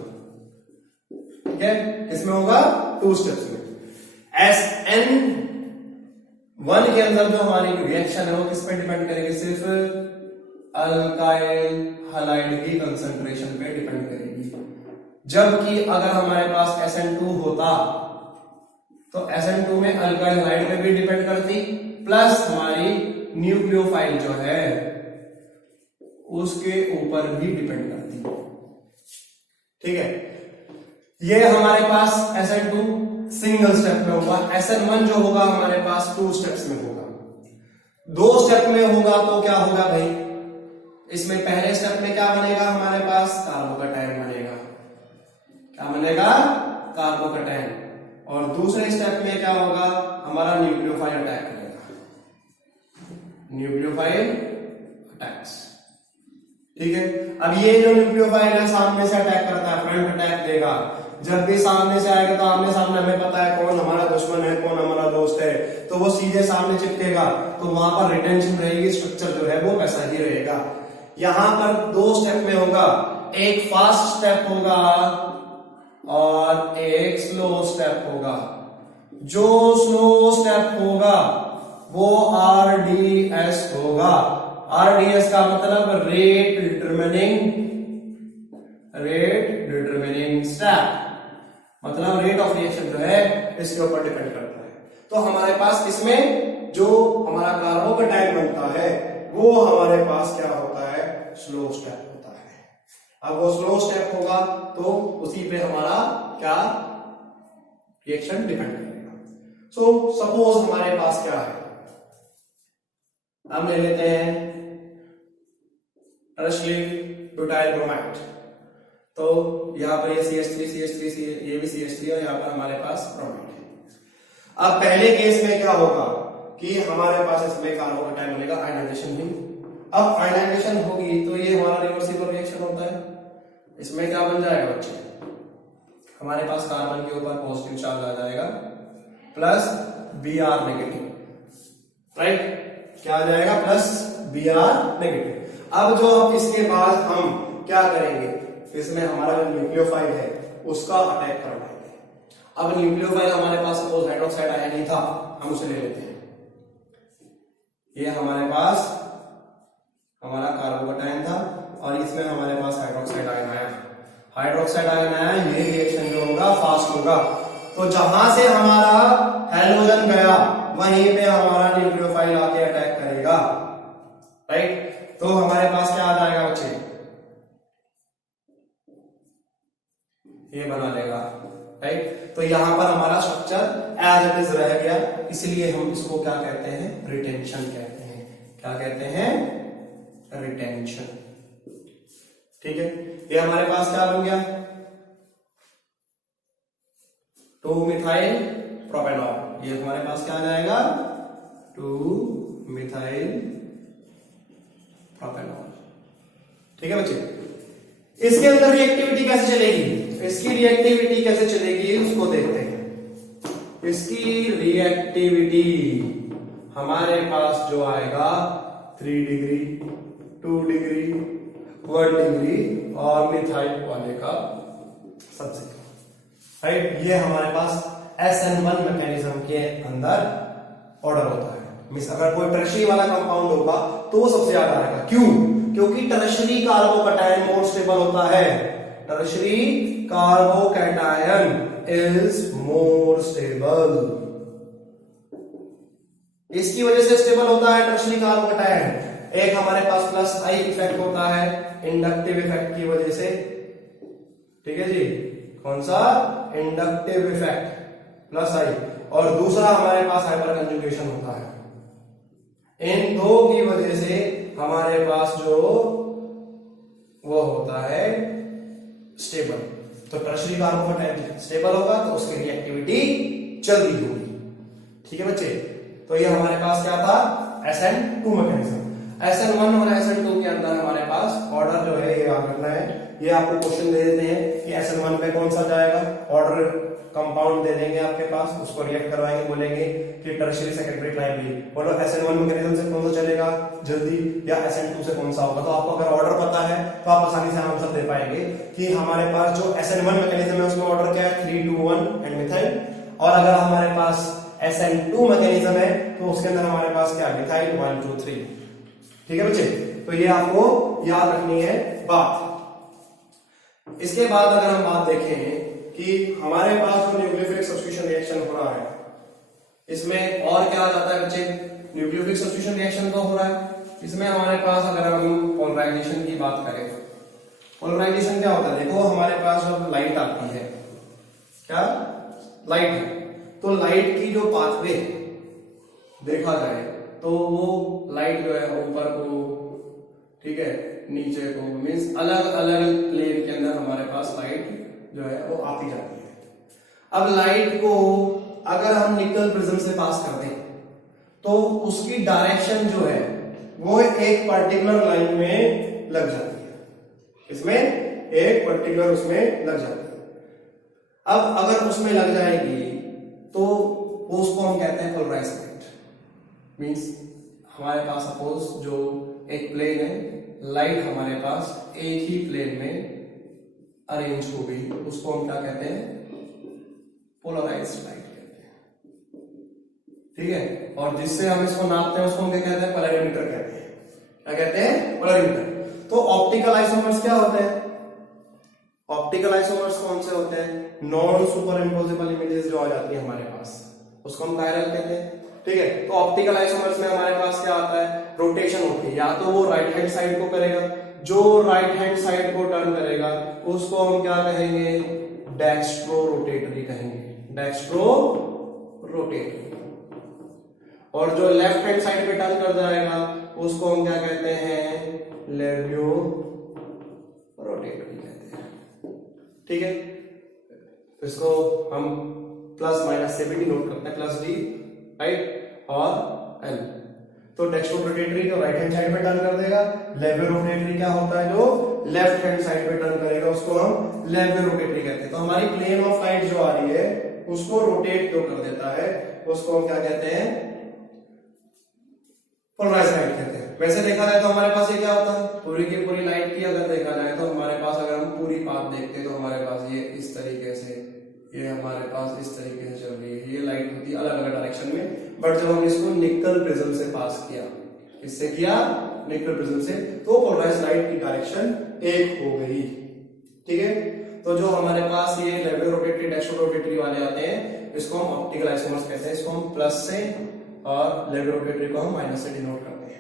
ठीक है, किसमें होगा, 2 स्टेप्स में। SN1 के अंदर जो हमारी रिएक्शन है वो किस पे डिपेंड करेगी, सिर्फ अल्काइल हलाइड की कंसंट्रेशन पे डिपेंड करेगी। जबकि अगर हमारे पास SN2 होता तो SN2 में अल्काइल हलाइड पे भी डिपेंड करती, प्लस हमारी न्यूक्लियोफाइल जो है उसके ऊपर भी डिपेंड करती, ठीक है। ये हमारे पास SN2 सिंगल स्टेप में होगा। SN1 जो होगा हमारे पास 2 स्टेप्स में होगा। 2 स्टेप में होगा तो क्या होगा भाई, इसमें पहले स्टेप में क्या बनेगा, हमारे पास कार्बोकैटायन बनेगा। क्या बनेगा, कार्बोकैटायन। और दूसरे स्टेप में क्या होगा, हमारा न्यूक्लियोफाइल अटैक करेगा, न्यूक्लियोफाइल अटैक्स, ठीक है। अब ये जो न्यूक्लियोफाइल है सामने से अटैक करता है, फ्रंट अटैक देगा। जब भी सामने से आएगा तो आमने सामने हमें पता है कौन हमारा दुश्मन है कौन हमारा दोस्त है, तो वो सीधे सामने चिपकेगा, तो वहां पर रिटेंशन रहेगी, स्ट्रक्चर जो है वो वैसा ही रहेगा। यहां पर 2 स्टेप में होगा, एक फास्ट स्टेप होगा और एक स्लो स्टेप होगा। जो स्लो स्टेप होगा वो RDS होगा। RDS का मतलब रेट डिटरमिनिंग स्टेप, मतलब रेट ऑफ रिएक्शन जो है इसके ऊपर डिपेंड करता है। तो हमारे पास इसमें जो हमारा कार्बोकैटायन बनता है वो हमारे पास क्या होता है, स्लो स्टेप होता है। अब वो स्लो स्टेप होगा तो उसी पे हमारा क्या रिएक्शन डिपेंड करेगा। सो सपोज हमारे पास क्या है, हम ले लेते हैं टर्शरी ब्यूटाइल ब्रोमाइड, तो यहां पर ये CH3 ये भी CH3 और यहां पर हमारे पास ब्रोमाइड है। अब पहले केस में क्या होगा कि हमारे पास इसमें कार्बोकेटायन बनेगा, आयनाइजेशन हुई। अब आयनाइजेशन होगी तो ये हमारा रिवर्सिबल रिएक्शन होता है। इसमें क्या बन जाएगा बच्चे, हमारे पास कार्बन के ऊपर पॉजिटिव चार्ज आ जाएगा प्लस Br नेगेटिव, राइट, क्या आ जाएगा प्लस Br नेगेटिव। अब जो अब इसके बाद हम क्या करेंगे, इसमें हमारा जो न्यूक्लियोफाइल है उसका अटैक करवाएंगे। अब न्यूक्लियोफाइल हमारे पास सपोज हाइड्रोक्साइड आयन नहीं था, हम उसे ले लेते हैं। ये हमारे पास हमारा कार्बोकेटायन था और इसमें हमारे पास हाइड्रोक्साइड आयन आया। हाइड्रोक्साइड आयन आया, ये रिएक्शन जो होगा फास्ट होगा। तो जहां से हमारा हैलोजन गया वहीं पे हमारा न्यूक्लियोफाइल आके अटैक करेगा, राइट। तो हमारे पास क्या आ जाएगा बच्चे, ये बना लेगा, राइट। तो यहां पर हमारा स्ट्रक्चर एज इट इज रह गया, इसलिए हम इसको क्या कहते हैं, रिटेंशन कहते हैं। क्या कहते हैं, रिटेंशन। ठीक है, ये हमारे पास क्या बन गया, 2-मिथाइल प्रोपेनॉल। ये हमारे पास क्या आ जाएगा, 2-मिथाइल प्रोपेनॉल। ठीक है बच्चे, इसके अंदर रिएक्टिविटी कैसे चलेगी, इसकी रिएक्टिविटी कैसे चलेगी उसको देखते हैं। इसकी रिएक्टिविटी हमारे पास जो आएगा 3 डिग्री, 2 डिग्री, 1 डिग्री और मिथाइल वाले का सबसे कम, राइट। ये हमारे पास SN1 मैकेनिज्म के अंदर ऑर्डर होता है। मींस अगर कोई टर्शरी वाला कंपाउंड होगा तो वो सबसे ज्यादा आएगा। क्यों, क्योंकि टर्शरी कार्बोकेटायन मोर स्टेबल होता है। Tertiary carbocation is more stable, इसकी वजह से स्टेबल होता है टर्शरी कार्बोकेटायन। एक हमारे पास प्लस आई इफेक्ट होता है इंडक्टिव इफेक्ट की वजह से, ठीक है जी, कौन सा, इंडक्टिव इफेक्ट प्लस आई, और दूसरा हमारे पास हाइपर कंजुगेशन होता है। इन दो की वजह से हमारे पास जो वो होता है स्टेबल। तो टर्शरी कार्बोकेटायन स्टेबल होगा तो उसकी रिएक्टिविटी जल्दी होगी। ठीक है बच्चे, तो ये हमारे पास क्या था, SN2 मैकेनिज्म। SN1 और SN2 के अंदर हमारे पास ऑर्डर जो है ये याद रखना है। ये आपको क्वेश्चन दे देते हैं कि SN1 पे कौन सा जाएगा, ऑर्डर कंपाउंड दे देंगे आपके पास, उसको रिएक्ट करवाएंगे, बोलेंगे कि टर्शियरी सेकेंडरी प्राइमरी, बोलो SN1 मैकेनिज्म से कौन सा चलेगा जल्दी या SN2 से कौन सा होगा। तो आपको अगर ऑर्डर पता है तो आप आसानी से आंसर दे पाएंगे कि हमारे पास जो SN1 मैकेनिज्म है उसमें ऑर्डर क्या है, 3, 2, 1 एंड मिथाइल। और अगर हमारे पास SN2 मैकेनिज्म है तो उसके अंदर हमारे पास क्या, मिथाइल 1, 2, 3। ठीक है बच्चे, तो ये आपको याद रखनी है बात। इसके बाद अगर हम बात देखें कि हमारे पास जो न्यूक्लियोफिलिक सब्स्टिट्यूशन रिएक्शन हो रहा है, इसमें और क्या आ जाता है बच्चे, न्यूक्लियोफिलिक सब्स्टिट्यूशन रिएक्शन तो हो रहा है। इसमें हमारे पास अगर हम पोलराइजेशन की बात करें, पोलराइजेशन क्या होता है, देखो हमारे पास जब लाइट आती है, क्या लाइट है, तो लाइट की जो पाथवे देखा जाए तो वो लाइट जो है ऊपर को, ठीक है, नीचे को, मीन्स अलग अलग प्लेन के अंदर हमारे पास लाइट जो है वो आती जाती है। अब लाइट को अगर हम निकल प्रिज्म से पास कर दें तो उसकी डायरेक्शन जो है वो एक पर्टिकुलर लाइन में लग जाती है, इसमें एक पर्टिकुलर उसमें लग जाती है। अब अगर उसमें लग जाएगी तो उसको हम कहते हैं पोलराइज्ड लाइट। मींस हमारे पास सपोज जो एक प्लेन है, लाइट हमारे पास एक ही प्लेन में अरेंज हो गई, उसको हम क्या कहते हैं, पोलराइज्ड लाइट कहते हैं। ठीक है, और जिससे हम इसको नापते हैं उसको हम क्या कहते हैं, पोलरिमीटर कहते हैं। क्या कहते हैं, पोलरिमीटर। तो ऑप्टिकल आइसोमर्स क्या होते हैं, ऑप्टिकल आइसोमर्स कौन से होते हैं, नॉन सुपर इम्पोजिबल इमेजेस जो आ जाती है हमारे पास, उसको हम कायरल कहते हैं। ठीक है, तो ऑप्टिकल आइसोमर्स में हमारे पास क्या आता है, रोटेशन होती है, या तो वो राइट हैंड साइड को करेगा, जो राइट हैंड साइड को टर्न करेगा उसको हम क्या कहेंगे, डेक्स्ट्रो रोटेटरी कहेंगे। Dextrorotatory. और जो लेफ्ट हैंड साइड पे टर्न कर जाएगा उसको हम क्या कहते हैं, लेबियो रोटेटरी कहते हैं। ठीक है, इसको हम प्लस माइनस से भी डिनोट करते हैं, प्लस डी राइट और एल। तो डेक्स्ट्रो रोटेटरी जो राइट हैंड साइड पे टर्न कर देगा, लेबियो रोटेटरी क्या होता है जो लेफ्ट हैंड साइड पे टर्न करेगा उसको हम लेबियो रोटेटरी कहते हैं। तो हमारी प्लेन ऑफ लाइट जो आ रही है उसको रोटेट जो कर देता है उसको हम क्या कहते हैं, पोलराइज्ड लाइट कहते हैं। वैसे देखा जाए तो हमारे पास ये क्या होता है, पूरी की पूरी लाइट की अगर देखा जाए तो हमारे पास, अगर हम पूरी पाथ देखते हैं तो हमारे पास ये इस तरीके से, ये हमारे पास इस तरीके से चल रही है, ये लाइट होती है अलग अलग डायरेक्शन में। बट जब हम इसको निकल प्रिज्म से पास किया, किससे किया, निकल प्रिज्म से, तो पोलराइज्ड लाइट की डायरेक्शन एक हो गई। ठीक है, तो जो हमारे पास ये लेबियो रोटेटरी डेक्स्ट्रो रोटेटरी वाले आते हैं इसको हम ऑप्टिकल आइसोमर्स कहते हैं। इसको हम प्लस से और लेबियो रोटेटरी को हम माइनस से डिनोट करते हैं।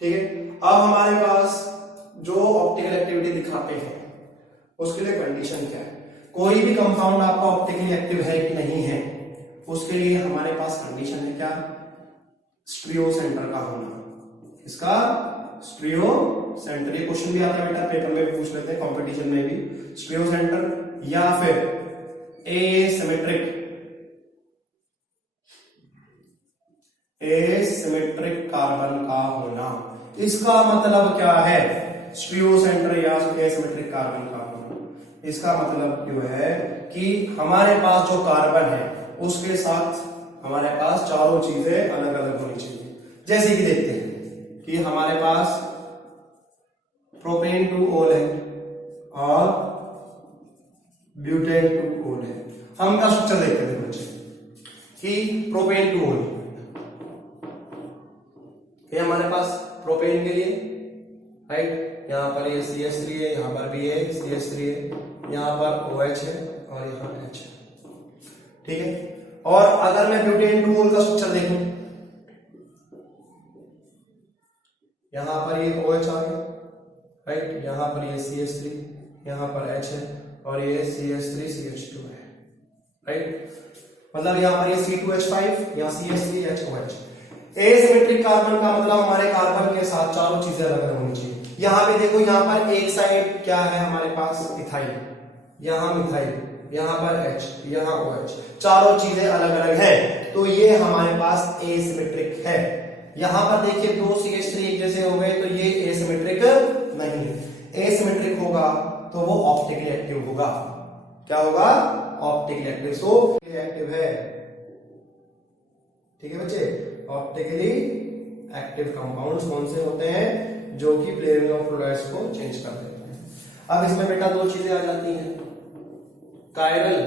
ठीक है, अब हमारे पास जो ऑप्टिकल एक्टिविटी दिखाते हैं उसके लिए कंडीशन क्या है, कोई भी कंपाउंड आपका ऑप्टिकली एक्टिव है कि नहीं है, उसके लिए हमारे पास कंडीशन है क्या, स्टीरियो सेंटर का होना। इसका स्टीरियो सेंटर, ये क्वेश्चन भी आता है बेटा, पेपर में भी पूछ लेते हैं, कंपटीशन में भी। स्टीरियो सेंटर या फिर एसिमेट्रिक कार्बन का होना। इसका मतलब क्या है, स्टीरियो सेंटर या एसिमेट्रिक कार्बन का होना, इसका मतलब जो है कि हमारे पास जो कार्बन है उसके साथ हमारे पास चारों चीजें अलग अलग होनी चाहिए। जैसे कि देखते हैं कि हमारे पास प्रोपेन टू ओल है और ब्यूटेन टू ओल है। हम का स्ट्रक्चर देखते थे बच्चे कि प्रोपेन टू ओल, ये हमारे पास प्रोपेन के लिए राइट, यहां पर ये CH3 है, यहां पर भी ये CH3 है, यहां पर OH है और यहां H है। ठीक है, और अगर मैं ब्यूटेन टू ओल का स्ट्रक्चर देखूं, यहां पर ये OH आ गया राइट, यहां पर ये CH3, यहां पर H है और ये CH3 CH2 है राइट, मतलब यहां पर ये C2H5, यहां CH3 HOH। एसिमेट्रिक कार्बन का मतलब हमारे कार्बन के साथ चारों चीजें अलग अलग होनी चाहिए। यहां पे देखो, यहां पर एक साइड क्या है हमारे पास, इथाइल, यहां मिथाइल, यहां पर H, यहां OH, चारों चीजें अलग अलग है, तो ये हमारे पास एसिमेट्रिक है। यहां पर देखिए दो CH3 एक जैसे हो गए तो ये एसिमेट्रिक नहीं है। एसिमेट्रिक होगा तो वो ऑप्टिकली एक्टिव होगा। क्या होगा, ऑप्टिकली एक्टिव। सो एक्टिव है। ठीक है बच्चे, ऑप्टिकली एक्टिव कंपाउंड्स कौन से होते हैं, जो कि प्लेयरिंग ऑफ फ्लूइड्स को चेंज कर देते हैं। अब इसमें बेटा दो चीजें आ जाती हैं, कायरल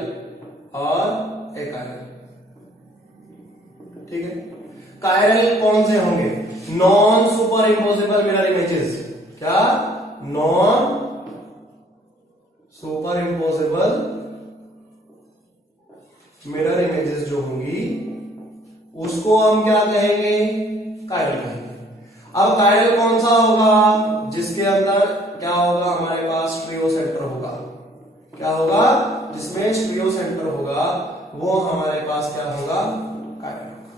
और एकायरल। ठीक है, कायरल कौन से होंगे, non superimposable mirror images. क्या, non superimposable mirror images जो होंगी उसको हम क्या कहेंगे, कायरल कहेंगे। अब कायरल कौन सा होगा, जिसके अंदर क्या होगा, हमारे पास स्टीरियो सेंटर होगा। क्या होगा, जिसमें स्टीरियो सेंटर होगा वो हमारे पास क्या होगा, कायरल होगा।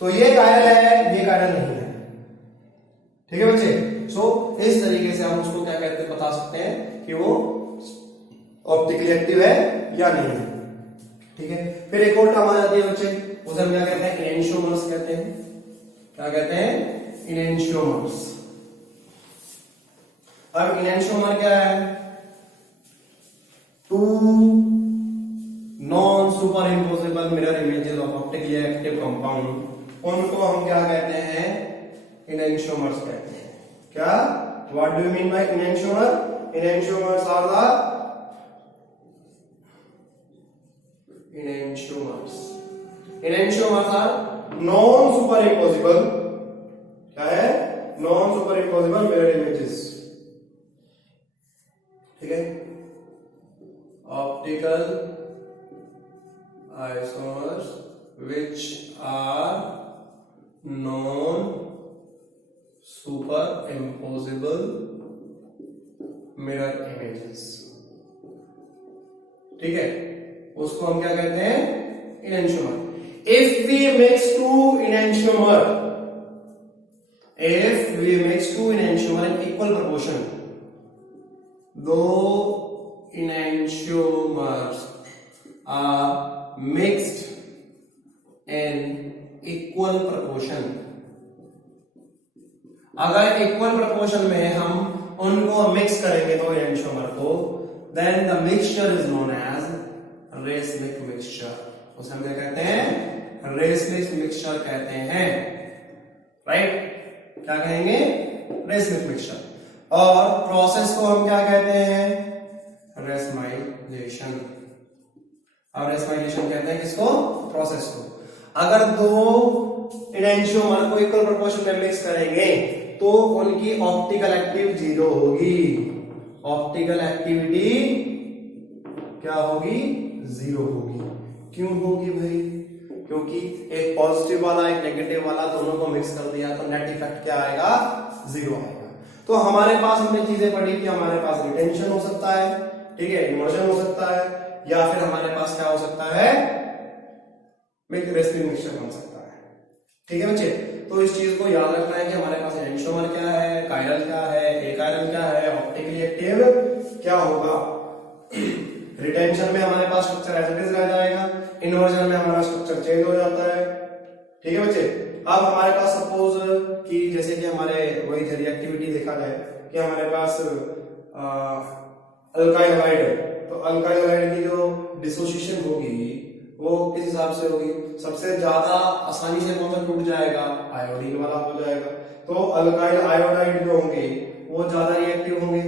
तो ये कायरल है, ये कायरल नहीं है। ठीक है बच्चे, सो इस तरीके से हम उसको क्या कहते हैं, बता सकते हैं कि वो ऑप्टिकली एक्टिव है या नहीं है। ठीक है, फिर एक और टर्म आ जाती है बच्चे, उसे हम क्या कहते हैं, इनेंशियोमर्स कहते हैं। क्या कहते हैं, इनेंशियोमर्स। अब इनेंशियोमर क्या है, two non superimposable mirror images of optically active compound, उनको हम क्या कहते हैं, इनेंशियोमर्स कहते हैं। क्या, what do you mean by enantiomer, enantiomers are the enantiomers. Enantiomers are non-superimposable, क्या है, non-superimposable mirror images. ठीक है, optical isomers which are non-superimposable mirror images. ठीक है, उसको हम क्या कहते हैं, enantiomer. If we mix two enantiomer, if we mix two enantiomer in equal proportion, though enantiomers are mixed in equal proportion, अगर इक्वल प्रोपोर्शन में हम उनको मिक्स करेंगे दो एंटियोमर को, then the mixture is known as racemic mixture. उसे हम क्या कहते हैं, रेसमिक मिक्सचर कहते हैं, राइट? क्या कहेंगे, रेसमिक मिक्सचर। और प्रोसेस को हम क्या कहते हैं, रेसमाइलेशन। और रेसमाइलेशन कहते हैं किसको, प्रोसेस को। अगर दो एंटियोमर को इक्वल प्रोपोर्शन में मिक्स करेंगे तो उनकी ऑप्टिकल एक्टिव जीरो होगी, ऑप्टिकल एक्टिविटी क्या होगी, जीरो होगी। क्यों होगी भाई, क्योंकि एक पॉजिटिव वाला एक नेगेटिव वाला दोनों को मिक्स कर दिया तो नेट इफेक्ट क्या आएगा, जीरो आएगा। तो हमारे पास हमने चीजें पढ़ी कि हमारे पास रिटेंशन हो सकता है, ठीक है, इमर्जन हो सकता है, या फिर हमारे पास क्या हो सकता है, रेसमिक मिक्सचर बन सकता है। ठीक है बच्चे, तो इस चीज को याद रखना है कि हमारे पास एंटियोमर क्या है, कायरल क्या है, एकायरल क्या है, ऑप्टिकली एक्टिव क्या होगा। रिटेंशन में हमारे पास स्ट्रक्चर एज इट इज रह जाएगा, इन्वर्जन में हमारा स्ट्रक्चर चेंज हो जाता है। ठीक है बच्चे, अब हमारे पास सपोज कि जैसे कि हमारे वही रिएक्टिविटी देखा जाए कि हमारे पास अल्काइल हैलाइड, तो अल्काइल हैलाइड की जो डिसोसिएशन होगी वो किस हिसाब से होगी, सबसे ज्यादा आसानी से कौन सा टूट जाएगा, आयोडीन वाला हो जाएगा। तो अल्काइल आयोडाइड जो होंगे वो ज्यादा रिएक्टिव होंगे,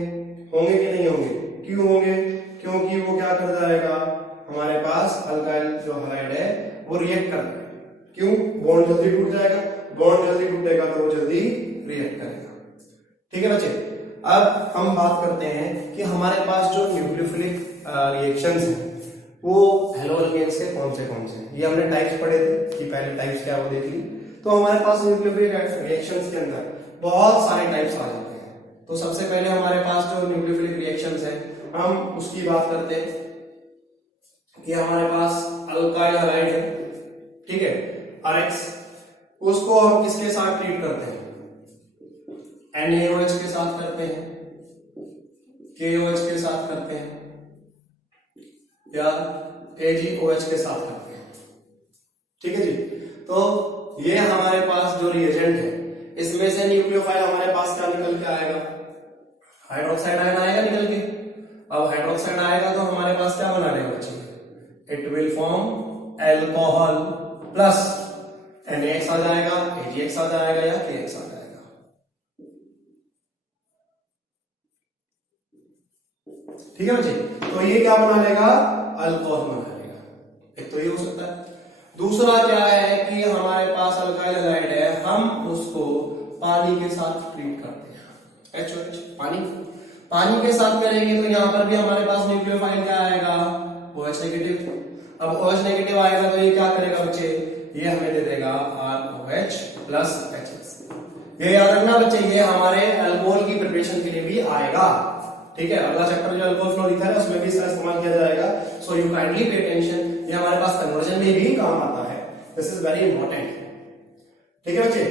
होंगे कि नहीं होंगे, क्यों होंगे, क्योंकि वो क्या कर जाएगा, हमारे पास अल्काइल जो हैलाइड है वो रिएक्ट कर देगा। क्यों, बॉन्ड जल्दी टूट जाएगा, बॉन्ड जल्दी टूटेगा तो वो जल्दी रिएक्ट करेगा। ठीक है बच्चे, अब हम बात करते हैं कि हमारे पास जो न्यूक्लियोफिलिक रिएक्शंस हैं वो हेलोजेन्स के कौन से हैं। ये हमने टाइप्स पढ़े थे कि पहले टाइप्स क्या वो देख ली। तो हमारे पास न्यूक्लियोफिलिक रिएक्शंस के अंदर बहुत सारे टाइप्स आ जाते हैं। तो सबसे पहले हमारे पास जो न्यूक्लियोफिलिक रिएक्शंस है हम उसकी बात करते हैं कि हमारे पास अल्काइल हैलाइड है, ठीक है, RX, उसको हम किसके साथ ट्रीट करते हैं, NaOH के साथ करते हैं, KOH के साथ करते हैं, या AgOH के साथ करते हैं। ठीक है जी, तो ये हमारे पास जो रिएजेंट है इसमें से न्यूक्लियोफाइल हमारे पास क्या निकल के आएगा, हाइड्रोक्साइड आयन आएगा निकल के। अब हाइड्रोक्साइड आएगा तो हमारे पास क्या बना रहेगा बच्चे, it will form alcohol plus NaX आ जाएगा, AgX आ जाएगा या KX आ जाएगा। ठीक है बच्चे, तो ये क्या बना लेगा, अल्कोहल बना लेगा। एक तो ये हो सकता है। दूसरा क्या है कि हमारे पास अल्काइल हैलाइड है, हम उसको पानी के साथ ट्रीट करते हैं, HOH, पानी के साथ करेंगे तो यहाँ पर भी हमारे पास न्यूक्लियोफाइल क्या आएगा, OH नेगेटिव। अब OH नेगेटिव आएगा तो ये क्या करेगा बच्चे, ये हमें दे देगा ROH प्लस HX। ये याद रखना बच्चे, ये हमारे अल्कोहल की प्रिपरेशन के लिए भी आएगा। ठीक है, अगला चैप्टर जो अल्कोहल फ्लो लिखा है उसमें भी इसका इस्तेमाल किया जाएगा। So you kindly pay attention, ये हमारे पास कन्वर्जन में भी काम आता है, दिस इज वेरी इंपॉर्टेंट। ठीक है बच्चे,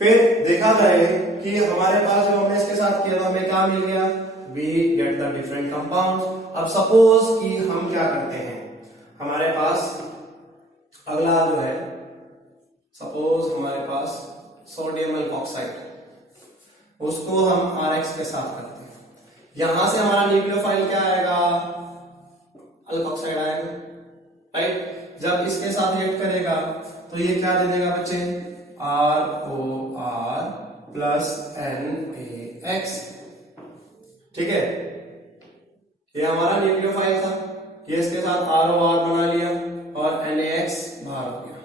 फिर देखा जाए कि हमारे पास जो हमने इसके साथ किया तो हमें क्या मिल गया, we get the different compounds. अब सपोज कि हम क्या करते हैं, हमारे पास अगला जो है, सपोज हमारे पास सोडियम अल्कोक्साइड, उसको हम RX के साथ करते हैं। यहां से हमारा न्यूक्लियोफाइल क्या आएगा, अल्कोक्साइड आएगा, राइट। जब इसके साथ रिएक्ट करेगा तो ये क्या दे देगा बच्चे, ROR प्लस NaX। ठीक है, ये हमारा न्यूक्लियोफाइल था, ये इसके साथ ROR बना लिया और NaX बाहर हो गया।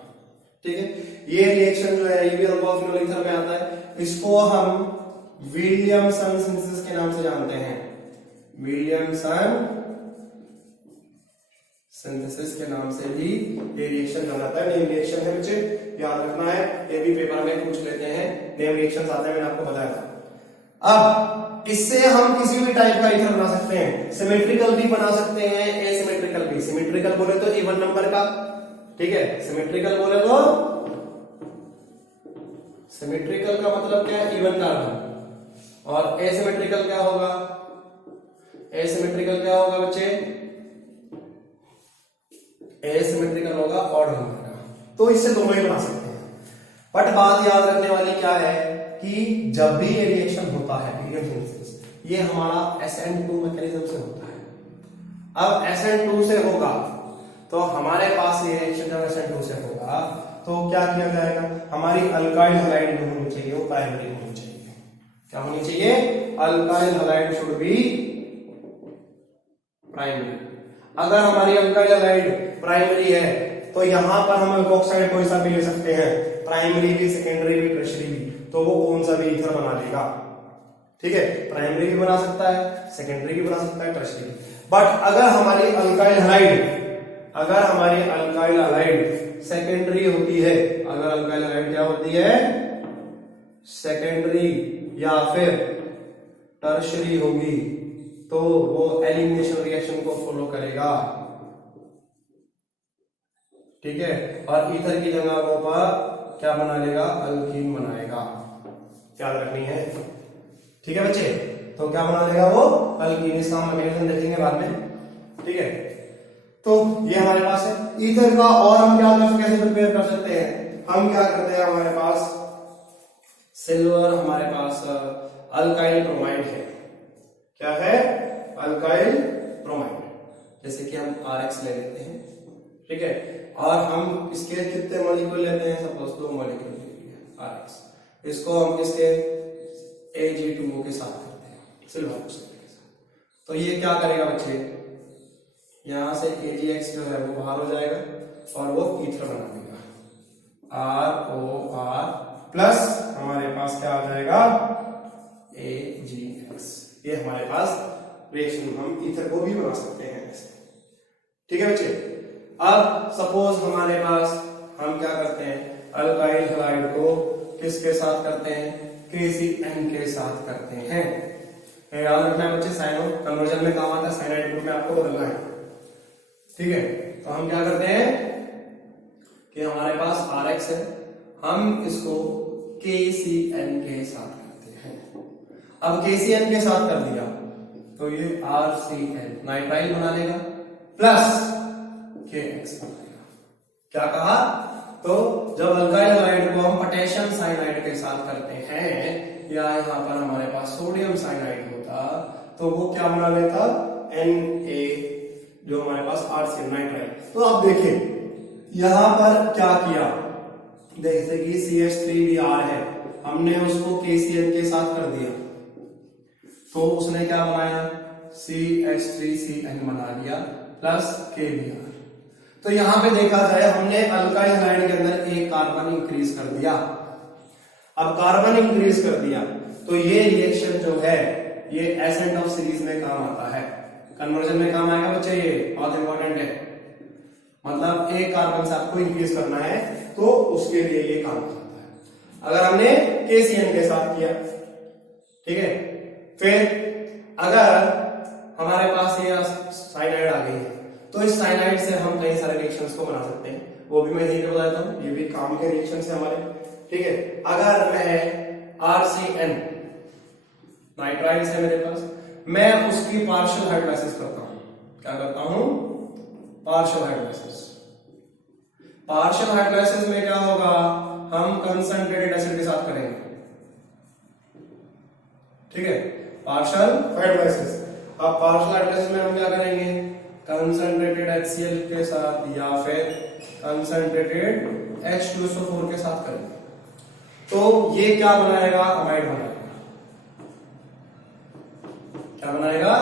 ठीक है, ये रिएक्शन जो है ये भी अल्कोहल फ्लोरीथर में आता है। इसको हम विलियमसन सिंथेसिस के नाम से जानते हैं, विलियमसन सिंथेसिस के नाम से भी ये रिएक्शन जाना जाता है। नेम रिएक्शन है बच्चे, याद रखना है, ये भी पेपर में पूछ लेते हैं, नेम रिएक्शंस आते हैं, मैंने आपको बताया था। अब इससे हम किसी भी टाइप का ईथर बना सकते हैं, सिमेट्रिकल भी बना सकते हैं, एसिमेट्रिकल भी। सिमेट्रिकल बोले तो इवन नंबर का, ठीक है, सिमेट्रिकल बोले तो, सिमेट्रिकल का मतलब क्या है, इवन कार्बन। और एसिमेट्रिकल क्या होगा, एसिमेट्रिकल क्या होगा बच्चे, एसिमेट्रिकल होगा ऑड नंबर का। तो इससे दोनों ही बना सकते हैं। बट बात याद रखने वाली क्या है कि जब भी ये रिएक्शन होता है ये हमारा SN2 मैकेनिज्म से होता है। अब SN2 से होगा तो हमारे पास ये रिएक्शन जब SN2 से होगा तो क्या किया जाएगा, हमारी अल्काइल हैलाइड जो होनी चाहिए वो प्राइमरी होनी चाहिए। क्या होनी चाहिए, alkyl halide should be primary. अगर हमारी अल्काइल हैलाइड प्राइमरी है तो यहां पर हम अल्कोक्साइड कोई सा भी ले सकते हैं, प्राइमरी भी, सेकेंडरी भी, टर्शियरी भी, तो वो कौन सा भी ईथर बना लेगा, ठीक है, प्राइमरी भी बना सकता है, सेकेंडरी भी बना सकता है, टर्शियरी। बट अगर हमारी अल्काइल हैलाइड सेकेंडरी होती है, अगर अल्काइल हैलाइड क्या होती है, सेकेंडरी या फिर टर्शियरी होगी, तो वो एलिमिनेशन रिएक्शन को फॉलो करेगा, ठीक है, और ईथर की जगह वो पर क्या बना लेगा, अल्कीन बनाएगा। याद रखनी है, ठीक है बच्चे। तो क्या बना लेगा वो, अल्कीन। इसका हम मैकेनिज्म देखेंगे बाद में, ठीक है। तो ये हमारे पास है ईथर का। और हम क्या कैसे प्रिपेयर कर सकते हैं, हम क्या करते हैं, हमारे पास सिल्वर, हमारे पास अल्काइल ब्रोमाइड है। क्या है, अल्काइल ब्रोमाइड। जैसे कि हम RX ले लेते हैं, ठीक है, और हम इसके कितने मॉलिक्यूल लेते हैं, सपोज 2 मॉलिक्यूल ले लिए RX, इसको हम किसके Ag2O के साथ करते हैं, सिल्वर ऑक्साइड के साथ। तो ये क्या करेगा बच्चे, यहां से AgX जो है वो बाहर हो जाएगा और वो ईथर बना देगा, ROR प्लस हमारे पास क्या आ जाएगा, AgX। ये हमारे पास रिएक्शन, हम ईथर को भी बना सकते हैं ऐसे, ठीक है बच्चे। अब सपोज हमारे पास हम क्या करते हैं, अल्काइल हैलाइड को किसके साथ करते हैं, KCN के साथ करते हैं। याद रखना है बच्चे, साइनो कन्वर्जन में काम आता है, साइनाइड ग्रुप में आपको बदलना है, ठीक है। तो हम क्या करते हैं कि हमारे पास RX है, हम इसको KCN के साथ करते हैं। अब KCN के साथ कर दिया तो ये RCN नाइट्राइल बना लेगा प्लस KX बनेगा। क्या कहा, तो जब अल्काइल हैलाइड को हम पोटेशियम साइनाइड के साथ करते हैं, या यहाँ पर हमारे पास सोडियम साइनाइड होता, तो वो क्या बना लेता, Na, जो हमारे पास RCN नाइट्राइल। तो अब देखें यहां पर क्या किया, जैसे कि CH3Br है, हमने उसको KCN के साथ कर दिया, तो उसने क्या बनाया, CH3CN बना लिया प्लस KBr। तो यहां पे देखा जाए हमने अल्काइल हैलाइड के अंदर एक कार्बन इंक्रीज कर दिया। अब कार्बन इंक्रीज कर दिया तो ये रिएक्शन जो है ये एसेंट ऑफ सीरीज में काम आता है, कन्वर्जन में काम आएगा बच्चे, ये बहुत इंपॉर्टेंट है। मतलब एक कार्बन से आपको इंक्रीज करना है तो उसके लिए ये काम करता है। अगर हमने KCN के साथ किया, ठीक है, फिर अगर हमारे पास ये साइनाइड आ गई है तो इस साइनाइड से हम कई सारे रिएक्शंस को बना सकते हैं, वो भी मैं यहीं पे बताता हूं, ये भी काम के रिएक्शंस है हमारे, ठीक है। अगर मैं RCN नाइट्राइल से मेरे पास, मैं उसकी पार्शियल हाइड्रोलाइसिस करता हूं, क्या करता हूं, पार्शियल हाइड्रोलाइसिस। पार्शियल हाइड्रोलाइसिस में क्या होगा, हम कंसंट्रेटेड एसिड के साथ करेंगे, ठीक है, पार्शियल हाइड्रोलाइसिस। अब पार्शियल हाइड्रोलाइसिस में हम क्या करेंगे, कंसंट्रेटेड HCl के साथ या फिर कंसंट्रेटेड H2SO4 के साथ करेंगे, तो ये क्या बनाएगा, अमाइड बनाएगा। क्या बनाएगा,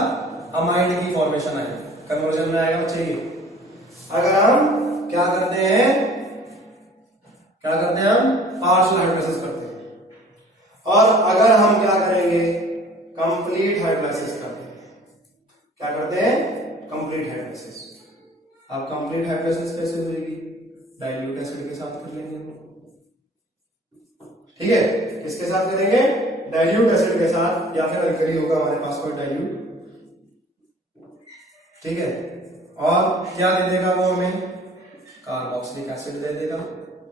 अमाइड की फॉर्मेशन आएगा, कन्वर्जन में आएगा चाहिए। अगर हम क्या करते हैं, हम पार्शियल हाइड्रोलाइसिस करते हैं, और अगर हम क्या करेंगे, कंप्लीट हाइड्रोलाइसिस करते हैं। क्या करते हैं, कंप्लीट हाइड्रोलाइसिस। अब कंप्लीट हाइड्रोलाइसिस कैसे होगी, डाइल्यूट एसिड के साथ कर लेंगे, ठीक है, किसके साथ करेंगे, डाइल्यूट एसिड के साथ, या फिर अल्कली होगा हमारे पास कोई डाइल्यूट, ठीक है। और क्या दे देगा वो हमें, कार्बोक्सिलिक एसिड दे देगा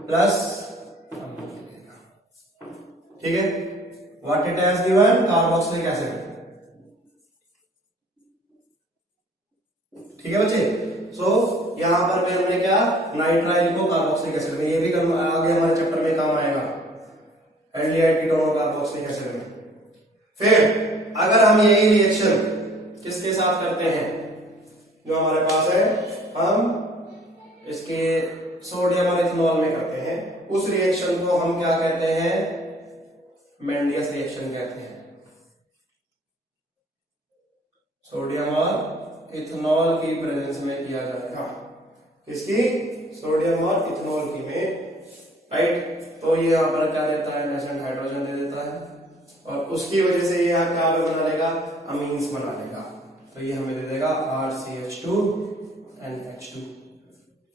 प्लस अमोनिया दे देगा। ठीक है, what it has given, carboxylic acid. ठीक है बच्चे, सो यहां पर भी हमने क्या, नाइट्राइल को कार्बोक्सिलिक एसिड में, ये भी आगे हमारे चैप्टर में काम आएगा, एल्डिहाइड कीटोन कार्बोक्सिलिक एसिड में। फिर अगर हम यही रिएक्शन किसके साथ करते हैं, जो हमारे पास है, हम इसके सोडियम और इथेनॉल में करते हैं, उस रिएक्शन को हम क्या कहते हैं, मेंडियस रिएक्शन कहते हैं। सोडियम और इथेनॉल की प्रेजेंस में किया जाएगा, किसकी, सोडियम और इथेनॉल की में, राइट। तो ये यहाँ पर क्या देता है, नेसेंट हाइड्रोजन दे देता है, और उसकी वजह से ये यहाँ क्या बना लेगा, अमीन्स बना लेगा। तो ये हमें दे देगा RCH2 NH2,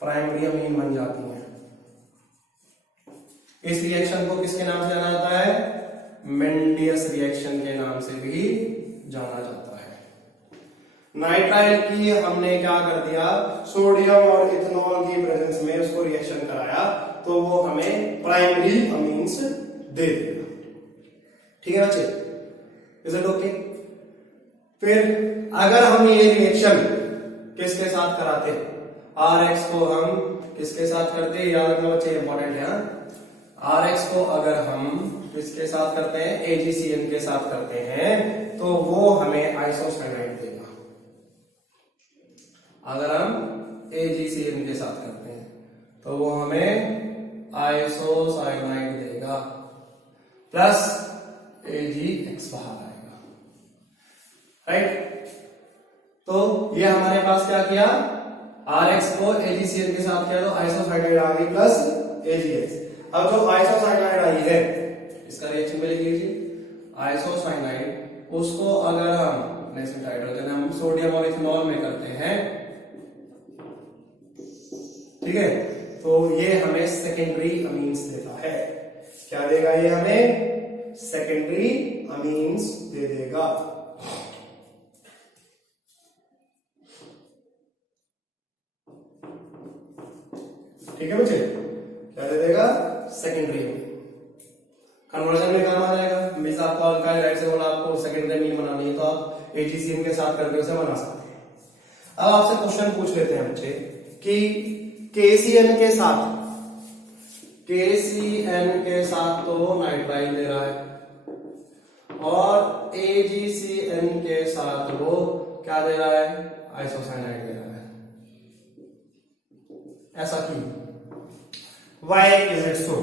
प्राइमरी अमीन बन जाती है। इस रिएक्शन को किसके नाम से जाना जाता है, मेंडियस रिएक्शन के नाम से भी जाना जाता है। नाइट्राइल की हमने क्या कर दिया, सोडियम और इथेनॉल की प्रेजेंस में उसको रिएक्शन कराया, तो वो हमें प्राइमरी अमीन्स दे देगा। ठीक है बच्चे, इज इट ओके। फिर अगर हम ये रिएक्शन किसके साथ कराते, RX को हम किसके साथ करते हैं, याद रखना बच्चे, इंपॉर्टेंट है। RX को अगर हम किसके साथ करते हैं, AgCN के साथ करते हैं, तो वो हमें आइसोसाइनाइड देगा। अगर हम AgCN के साथ करते हैं तो वो हमें आइसोसाइनाइड देगा, प्लस AgX बाहर आएगा, राइट। तो ये हमारे पास क्या किया, RX को AgCN के साथ किया तो आइसोसाइनाइड आ गई प्लस AgX। अब जो आइसोसाइनाइड आई है, इसका रिएक्शन में लिख लीजिए, आइसोसाइनाइड, उसको अगर हम नेसेंट हाइड्रोजन हम सोडियम और इथेनॉल में करते हैं, ठीक है, तो ये हमें सेकेंडरी अमीन्स देता है। क्या देगा ये हमें, सेकेंडरी अमीन्स दे देगा। ठीक है बच्चे, क्या दे देगा, सेकेंडरी अमीन। कन्वर्जन में काम आ जाएगा, हमेशा आपको अल्काइल हाइड्राइड से बोला आपको सेकेंडरी अमीन बनानी है, तो आप AgCN के साथ करके उसे बना सकते हैं। अब आपसे क्वेश्चन पूछ लेते हैं बच्चे कि KCN के साथ तो नाइट्राइल दे रहा है, और AgCN के साथ वो क्या दे रहा है, आइसोसाइनाइड दे रहा है। ऐसा क्यों, Why is it so?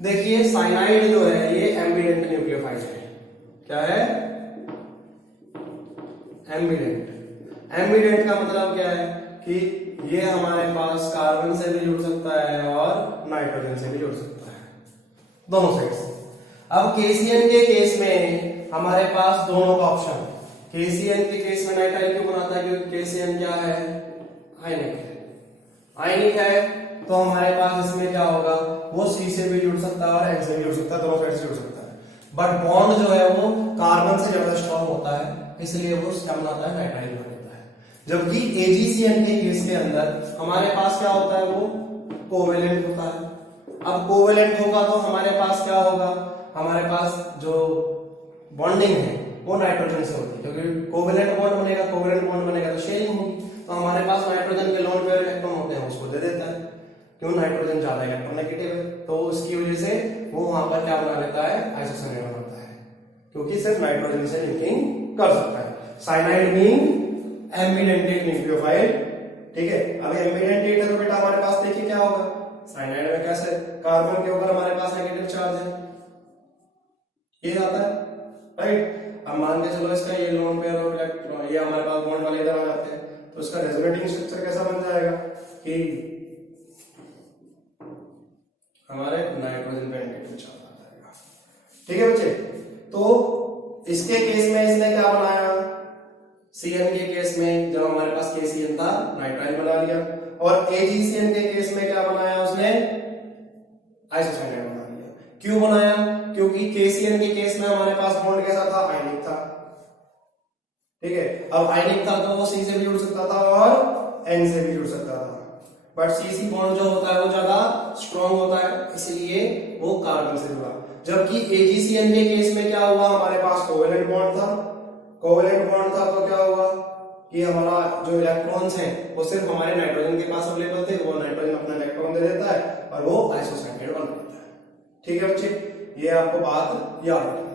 देखिए साइनाइड जो है ये एम्बिडेंट न्यूक्लियोफाइल है। क्या है, एम्बिडेंट। एम्बिडेंट का मतलब क्या है कि ये हमारे पास कार्बन से भी जुड़ सकता है और नाइट्रोजन से भी जुड़ सकता है, दोनों साइड से। अब KCN के केस में हमारे पास दोनों का ऑप्शन है। KCN के केस में नाइट्राइल क्यों बनाता है, क्योंकि KCN क्या है, आयनिक है। आयनिक है तो हमारे पास इसमें क्या होगा, वो C से भी जुड़ सकता है और N से भी जुड़ सकता है, दोनों साइड से जुड़ सकता है। बट बॉन्ड जो है वो कार्बन से ज्यादा स्ट्रॉन्ग होता है, इसलिए वो क्या बनाता है, नाइट्राइल बना देता है। जबकि AgCN के केस के अंदर हमारे पास क्या होता है, वो कोवेलेंट होता है। अब कोवेलेंट होगा तो हमारे पास क्या होगा, हमारे पास जो बॉन्डिंग है वो नाइट्रोजन से होती है, क्योंकि कोवेलेंट बॉन्ड बनेगा, कोवेलेंट बॉन्ड बनेगा तो शेयरिंग होगी। तो हमारे पास नाइट्रोजन के लोन पेयर इलेक्ट्रॉन होते हैं, उसको दे देता है, क्यों, नाइट्रोजन ज्यादा इलेक्ट्रोनेगेटिव है, तो उसकी वजह से वो वहां पर क्या बना लेता है, आइसोसाइनाइड बनाता है, क्योंकि सिर्फ नाइट्रोजन से लिंकिंग कर सकता है। Cyanide mean ambidentate nucleophile. ठीक है, अब एम्बिडेंटेड है तो बेटा हमारे पास देखिए क्या होगा, साइनाइड में कैसे कार्बन के ऊपर हमारे पास नेगेटिव चार्ज है, ये आता है, राइट। अब मान के चलो इसका ये लोन पेयर और इलेक्ट्रॉन ये हमारे पास बॉन्ड वाले इधर आ जाते हैं, तो इसका रेजोनेटिंग स्ट्रक्चर कैसा बन जाएगा कि हमारे नाइट्रोजन पे नेगेटिव चार्ज आ जाएगा। ठीक है बच्चे, तो इसके केस में इसने क्या बनाया, CN के केस में जब हमारे पास KCN था नाइट्राइल बना लिया, और AgCN के केस में क्या बनाया उसने, आइसोसाइनाइड बना लिया। क्यों बनाया, क्योंकि KCN के केस में हमारे पास बॉन्ड कैसा था, आयनिक था। ठीक है। अब आयनिक था तो वो C से भी जुड़ सकता था और N से भी जुड़ सकता था, बट CC बॉन्ड जो होता है वो ज्यादा स्ट्रॉन्ग होता है, इसलिए वो कार्बन से जुड़ा। जबकि AgCN के केस में क्या हुआ, हमारे पास कोवेलेंट बॉन्ड था, कोवेलेंट बॉन्ड था तो क्या हुआ कि हमारा जो इलेक्ट्रॉन्स हैं वो सिर्फ हमारे नाइट्रोजन के पास अवेलेबल थे, वो नाइट्रोजन अपना इलेक्ट्रॉन दे देता है और वो आइसोसाइनेट बना देता है। ठीक है बच्चे, ये आपको बात याद रखनी है।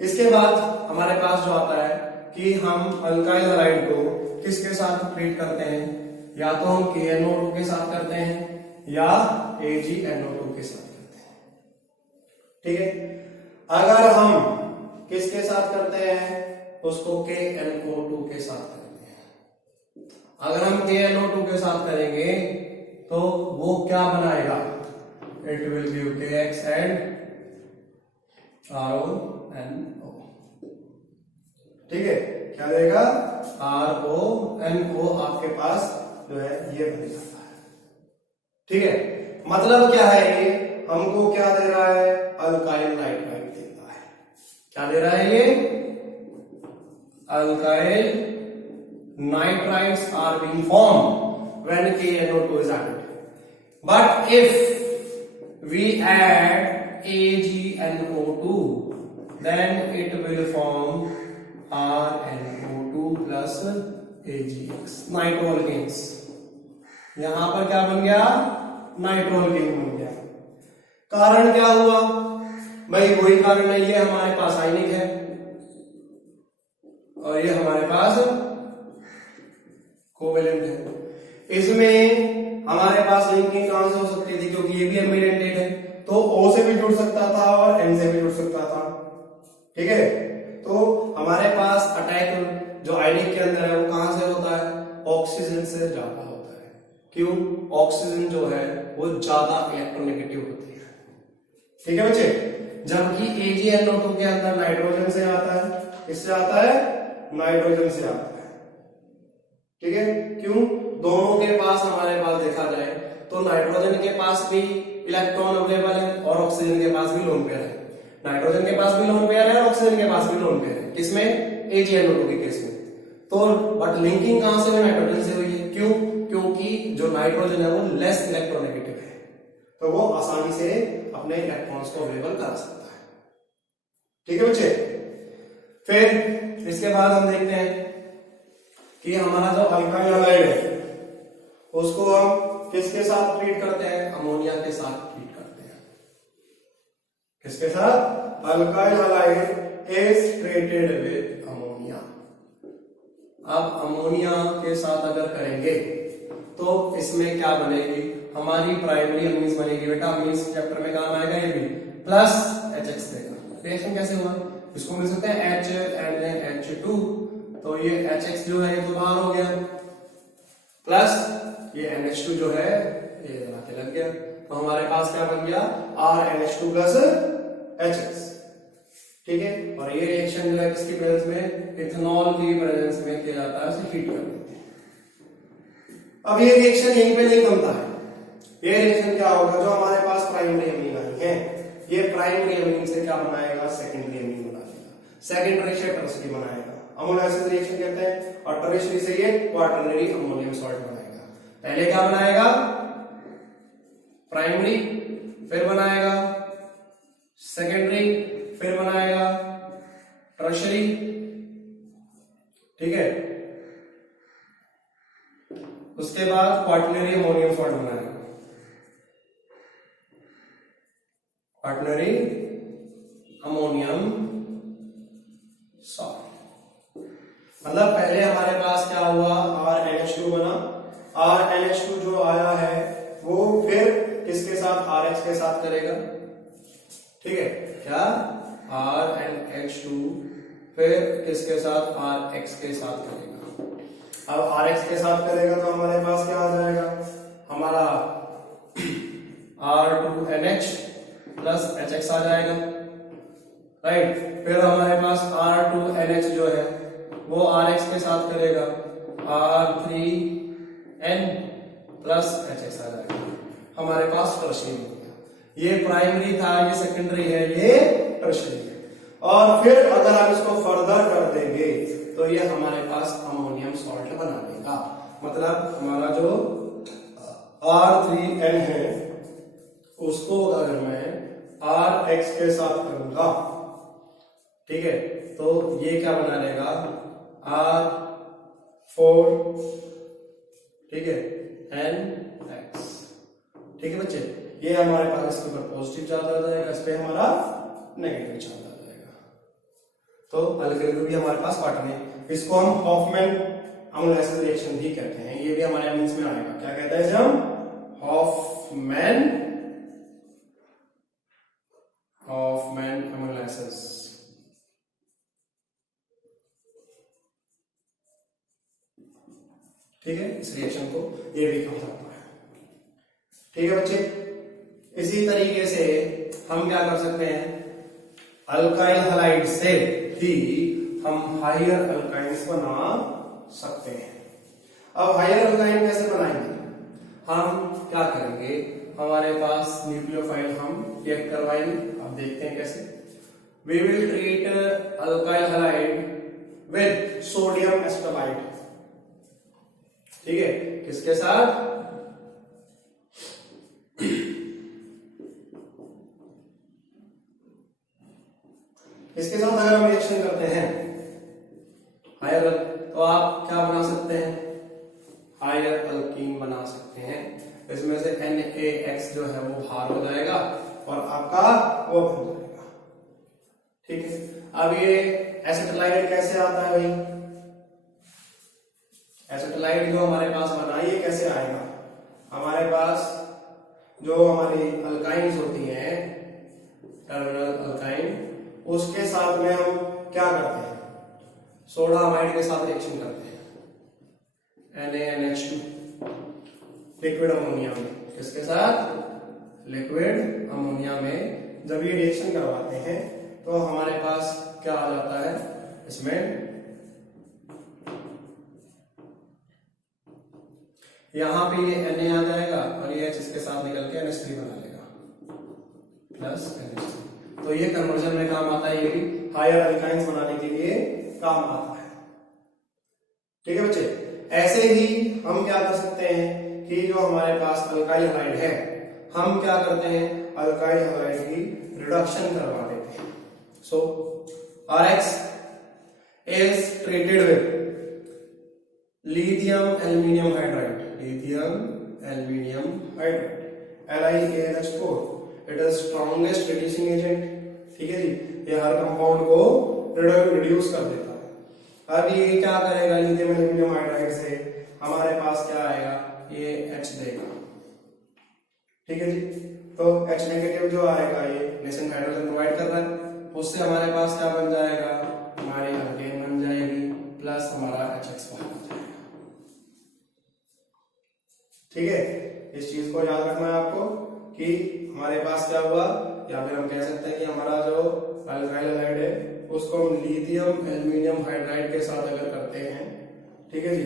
इसके बाद हमारे पास जो आता है कि हम अल्काइल हैलाइड को किसके साथ ट्रीट करते हैं, या तो हम KNO2 के साथ करते हैं या AgNO2 के साथ करते हैं। ठीक है, अगर हम किसके साथ करते हैं, उसको KNO2 के साथ करते हैं। अगर हम KNO2 के साथ करेंगे तो वो क्या बनाएगा, it will give KX and RONO। ठीक है, क्या देगा, RONO आपके पास जो है ये बन जाता है। ठीक है, मतलब क्या है, ये हमको क्या दे रहा है, अल्काइल नाइट्राइड देता है। क्या दे रहा है ये, alkyl nitrides are being formed when KNO2 is added. But if we add AgNO2, then it will form RNO2 plus AgX, नाइट्रोअल्केन्स। यहां पर क्या बन गया, नाइट्रोअल्केन बन गया। कारण क्या हुआ भाई, वही कारण है, ये हमारे पास आयनिक है और ये हमारे पास कोवेलेंट है। इसमें हमारे पास लिंकिंग कहां से हो सकती थी, क्योंकि ये भी एमिडेंटेड है तो O से भी जुड़ सकता था और N से भी जुड़ सकता था। ठीक है, तो हमारे पास अटैक जो आयनिक के अंदर है वो कहां से होता है, ऑक्सीजन से ज्यादा होता है। क्यों, ऑक्सीजन जो है वो ज्यादा इलेक्ट्रोनेगेटिव होती है। ठीक है बच्चे, जबकि AgNO2 के अंदर नाइट्रोजन से आता है, किससे आता है, नाइट्रोजन से आता है। ठीक है, क्यों, दोनों के पास हमारे पास देखा जाए तो नाइट्रोजन के पास भी इलेक्ट्रॉन अवेलेबल है और ऑक्सीजन के पास भी लोन पेयर है। नाइट्रोजन के पास भी लोन पेयर है और ऑक्सीजन के पास भी लोन पेयर है, किसमें, AgNO2 के केस में। तो बट लिंकिंग कहां से हुई, नाइट्रोजन से हुई है। क्यों, क्योंकि जो नाइट्रोजन है वो लेस इलेक्ट्रोनेगेटिव है, तो वो आसानी से अपने इलेक्ट्रॉन्स को अवेलेबल करा सकता है। ठीक है बच्चे, फिर इसके बाद हम देखते हैं कि हमारा जो अल्काइल हैलाइड है उसको हम किसके साथ ट्रीट करते हैं, अमोनिया के साथ ट्रीट करते हैं। किसके साथ, alkyl halide is treated with ammonia. अब अमोनिया के साथ अगर करेंगे तो इसमें क्या बनेगी, हमारी प्राइमरी अमीन्स बनेगी। बेटा अमीन्स चैप्टर में काम आएगा ये भी, प्लस HX देगा। रिएक्शन कैसे हुआ, इसको मिल सकते हैं H and H2, तो ये HX जो है ये तो बाहर हो गया, प्लस ये NH2 जो है ये आके लग गया, तो हमारे पास क्या बन गया, RNH2 प्लस HX। ठीक है, और ये रिएक्शन जो है किसकी प्रेजेंस में, इथेनॉल की प्रेजेंस में किया जाता है, उसे हीट कर देते हैं। अब ये रिएक्शन यहीं पे नहीं बनता है, ये रिएक्शन क्या होगा, जो हमारे पास प्राइमरी अमीन आई है ये प्राइमरी अमीन से क्या बनाएगा, सेकेंडरी अमीन बना देगा, सेकेंडरी से टर्शरी बनाएगा। अमोनो एसिड रिएक्शन कहते हैं, और टर्शरी से ये क्वाटरनरी अमोनियम सॉल्ट बनाएगा। पहले क्या बनाएगा, प्राइमरी, फिर बनाएगा सेकेंडरी, फिर बनाएगा टर्शरी। ठीक है, उसके बाद क्वाटरनरी अमोनियम सॉल्ट बनाएगा, क्वाटरनरी अमोनियम सॉल्ट। मतलब पहले हमारे पास क्या हुआ, RNH2 बना, RNH2 जो आया है वो फिर किसके साथ, RH के साथ करेगा। ठीक है, क्या, RNH2 फिर किसके साथ, RX के साथ करेगा। अब RX के साथ करेगा तो हमारे पास क्या आ जाएगा, हमारा R2NH प्लस HX आ जाएगा, राइट। फिर हमारे पास R2NH जो है वो RX के साथ करेगा, R3N प्लस HX आ जाएगा, हमारे पास टर्शरी हो गया। ये प्राइमरी था, ये सेकेंडरी है, ये टर्शरी है। और फिर अगर हम इसको फर्दर कर देंगे तो ये हमारे पास अमोनियम सॉल्ट बना देगा। मतलब हमारा जो R3N है उसको अगर मैं RX के साथ करूंगा, ठीक है, तो ये क्या बना लेगा R4, ठीक है, NX, ठीक है बच्चे। ये हमारे पास इसके ऊपर पॉजिटिव चार्ज आ जाएगा, इस पे हमारा नेगेटिव चार्ज आ जाएगा। तो अल्केन भी हमारे पास पार्टनर है, इसको हम हॉफमैन अम्ल एसिड रिएक्शन भी कहते हैं। ये भी हमारे एमिनेंस में आएगा। क्या कहते हैं इसे हम? हॉफमैन अम्ल एसिड। ठीक है, इस रिएक्शन को ये भी कहा जाता है। ठीक है बच्चे, इसी तरीके से हम क्या कर सकते हैं, अल्काइल हैलाइड से ही हम हायर अल्काइंस बना सकते हैं। अब हायर अल्काइन कैसे बनाएंगे? हम क्या करेंगे, हमारे पास न्यूक्लियोफाइल हम रिएक्ट करवाएंगे। अब देखते हैं कैसे। We will treat alkyl halide with sodium एस्टेबाइट। ठीक है, किसके साथ? इसके साथ अगर हम रिएक्शन करते हैं हायर, तो आप क्या बना सकते हैं? हायर अल्कीन बना सकते हैं। इसमें से NaX जो है वो बाहर हो जाएगा और आपका वो बन जाएगा। ठीक है, अब ये एसिटाइलाइड कैसे आता है भाई? एसिटाइलाइड जो हमारे पास बना, ये कैसे आएगा? हमारे पास जो हमारी अल्काइंस होती हैं, टर्मिनल अल्काइन, उसके साथ में हम क्या करते हैं? सोडा अमाइड के साथ रिएक्शन करते हैं, NaNH2 लिक्विड अमोनिया में। किसके साथ? लिक्विड अमोनिया में जब ये रिएक्शन करवाते हैं तो हमारे पास क्या आ जाता है? इसमें यहां पे ये Na आ जाएगा और ये H इसके साथ निकल के NH3 बना लेगा प्लस NH3। तो ये कन्वर्जन में काम आता है, ये भी हायर अल्काइंस बनाने के लिए काम आता है। ठीक है बच्चे, ऐसे ही हम क्या कर सकते हैं कि जो हमारे पास अल्काइल हैलाइड है, हम क्या करते हैं? अल्काइल हैलाइड की रिडक्शन करवा देते हैं। सो RX is treated with lithium aluminium hydride, LiAlH4, it is strongest reducing agent। ठीक है जी, ये हर कंपाउंड को रिड्यूस कर देता है। अब ये क्या करेगा? लिथियम एल्यूमिनियम हाइड्राइड से हमारे पास क्या आएगा? ये H देगा। ठीक है जी, तो H नेगेटिव जो आएगा ये नेसेंट हाइड्रोजन प्रोवाइड कर रहा है, उससे हमारे पास क्या बन जाएगा? हमारी अल्केन बन जाएगी प्लस हमारा HX बाहर आ जाएगा। ठीक है, इस चीज को याद रखना है आपको कि हमारे पास क्या हुआ, या फिर हम कह सकते हैं कि हमारा जो अल्काइल हैलाइड है उसको हम लिथियम एल्यूमिनियम हाइड्राइड के साथ अगर करते हैं, ठीक है जी,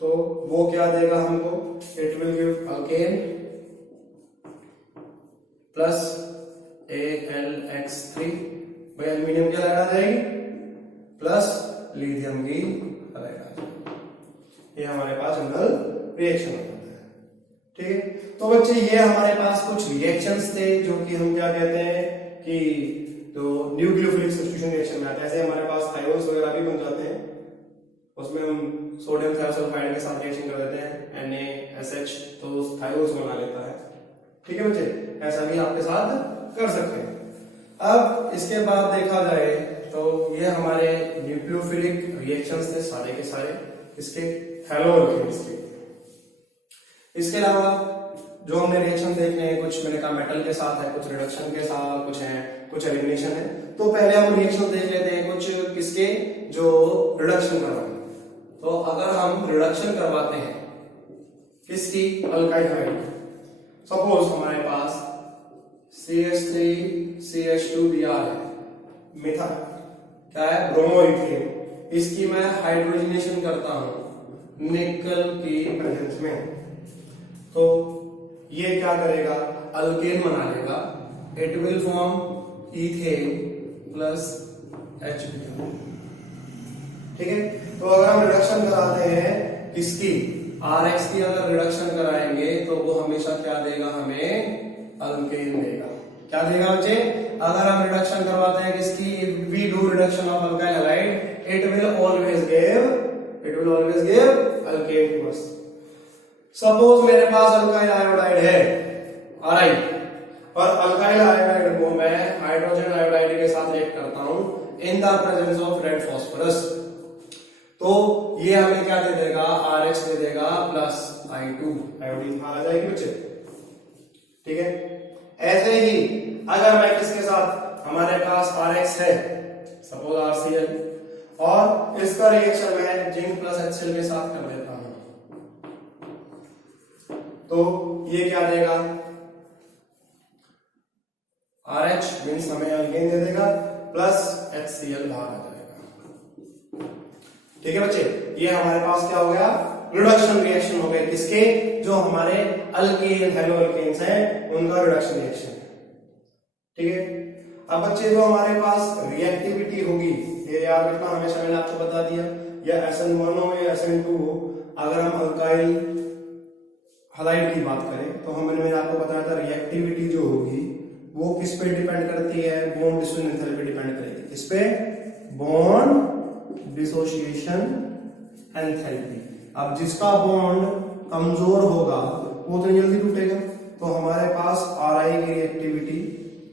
तो वो क्या देगा हमको? It will give alkane plus AlX3, भाई एल्यूमिनियम क्या लगा जाएगी प्लस लिथियम की लगा जाएगी। ये हमारे पास जनरल रिएक्शन होता है। ठीक है, तो बच्चे ये हमारे पास कुछ रिएक्शंस थे जो कि हम क्या कहते हैं कि तो न्यूक्लियोफिलिक सब्स्टिट्यूशन रिएक्शन में आता है। ऐसे हमारे पास थायोल्स वगैरह भी बन जाते हैं, उसमें हम सोडियम थायोसल्फाइड के साथ रिएक्शन कर देते हैं NaSH, तो थायोल्स बना लेता है। ठीक है बच्चे, ऐसा भी आपके साथ कर सकते हैं। अब इसके बाद देखा जाए तो ये हमारे न्यूक्लियोफिलिक रिएक्शंस थे सारे के सारे, इसके हैलोअल्केन्स के। इसके अलावा जो हमने रिएक्शन देखने हैं, कुछ मैंने कहा मेटल के साथ है, कुछ रिडक्शन के साथ, कुछ है, कुछ एलिमिनेशन है। तो पहले हम रिएक्शन देख लेते हैं कुछ किसके, जो रिडक्शन करवाते हैं। तो अगर हम रिडक्शन करवाते हैं किसकी? Alkyl halide. सपोज हमारे पास CH3CH2Br है, मिथा क्या है? ब्रोमोइथेन। इसकी मैं हाइड्रोजनेशन करता हूं निकल की प्रेजेंस में, तो ये क्या करेगा? अल्केन बना लेगा। It will form ethane plus HBr। ठीक है, तो अगर हम रिडक्शन कराते हैं किसकी, RX की अगर रिडक्शन कराएंगे तो वो हमेशा क्या देगा, हमें अल्केन देगा। क्या देगा बच्चे, अगर हम रिडक्शन करवाते हैं किसकी, we do reduction of alkyl halide, it will always give alkane to us. Suppose मेरे पास अल्काइल आयोडाइड है Ri, और अल्काइल आयोडाइड को मैं हाइड्रोजन आयोडाइड के साथ रिएक्ट करता हूं in the presence of red phosphorus, तो ये हमें क्या दे देगा, RX दे देगा प्लस I2, आयोडीन आ जाएगी बच्चे। ठीक है, ऐसे ही अगर मैं किसके साथ, हमारे पास RX है सपोज RCl, और इसका रिएक्शन मैं जिंक प्लस HCl के साथ कर देता हूं, तो ये क्या देगा, RH मीन्स हमें अल्केन दे देगा प्लस HCl बाहर आ जाएगा। ठीक है बच्चे, ये हमारे पास क्या हो गया, रिडक्शन रिएक्शन हो गए किसके, जो हमारे अल्केन हेलो अल्केन्स हैं उनका रिडक्शन रिएक्शन। ठीक है, अब बच्चे जो हमारे पास रिएक्टिविटी होगी, ये याद रखना, हमेशा मैंने आपको बता दिया, या SN1 हो या SN2 हो, अगर हम अल्काइल हैलाइड की बात करें तो मैंने आपको बताया था रिएक्टिविटी जो होगी वो किस पे डिपेंड करती है, बॉन्ड डिसोसिएशन एंथैल्पी डिपेंड करेगी, किस पे, बॉन्ड डिसोसिएशन एंथैल्पी। अब जिसका बॉन्ड कमजोर होगा वो तो जल्दी टूटेगा, तो हमारे पास Ri की रिएक्टिविटी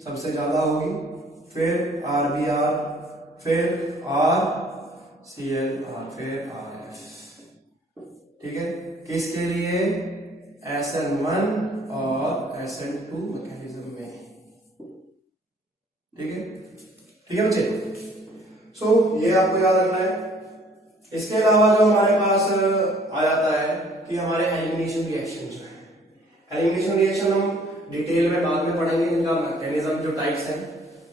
सबसे ज्यादा होगी, फिर RBr, फिर RCl, फिर RF। ठीक है, किसके लिए, SN1 और SN2 मैकेनिज्म में। ठीक है, ठीक है बच्चे, सो ये आपको याद रखना है। इसके अलावा जो हमारे पास आ जाता है कि हमारे एलिमिनेशन रिएक्शन जो है, एलिमिनेशन रिएक्शन हम डिटेल में बाद में पढ़ेंगे, इनका मैकेनिज्म जो टाइप्स हैं।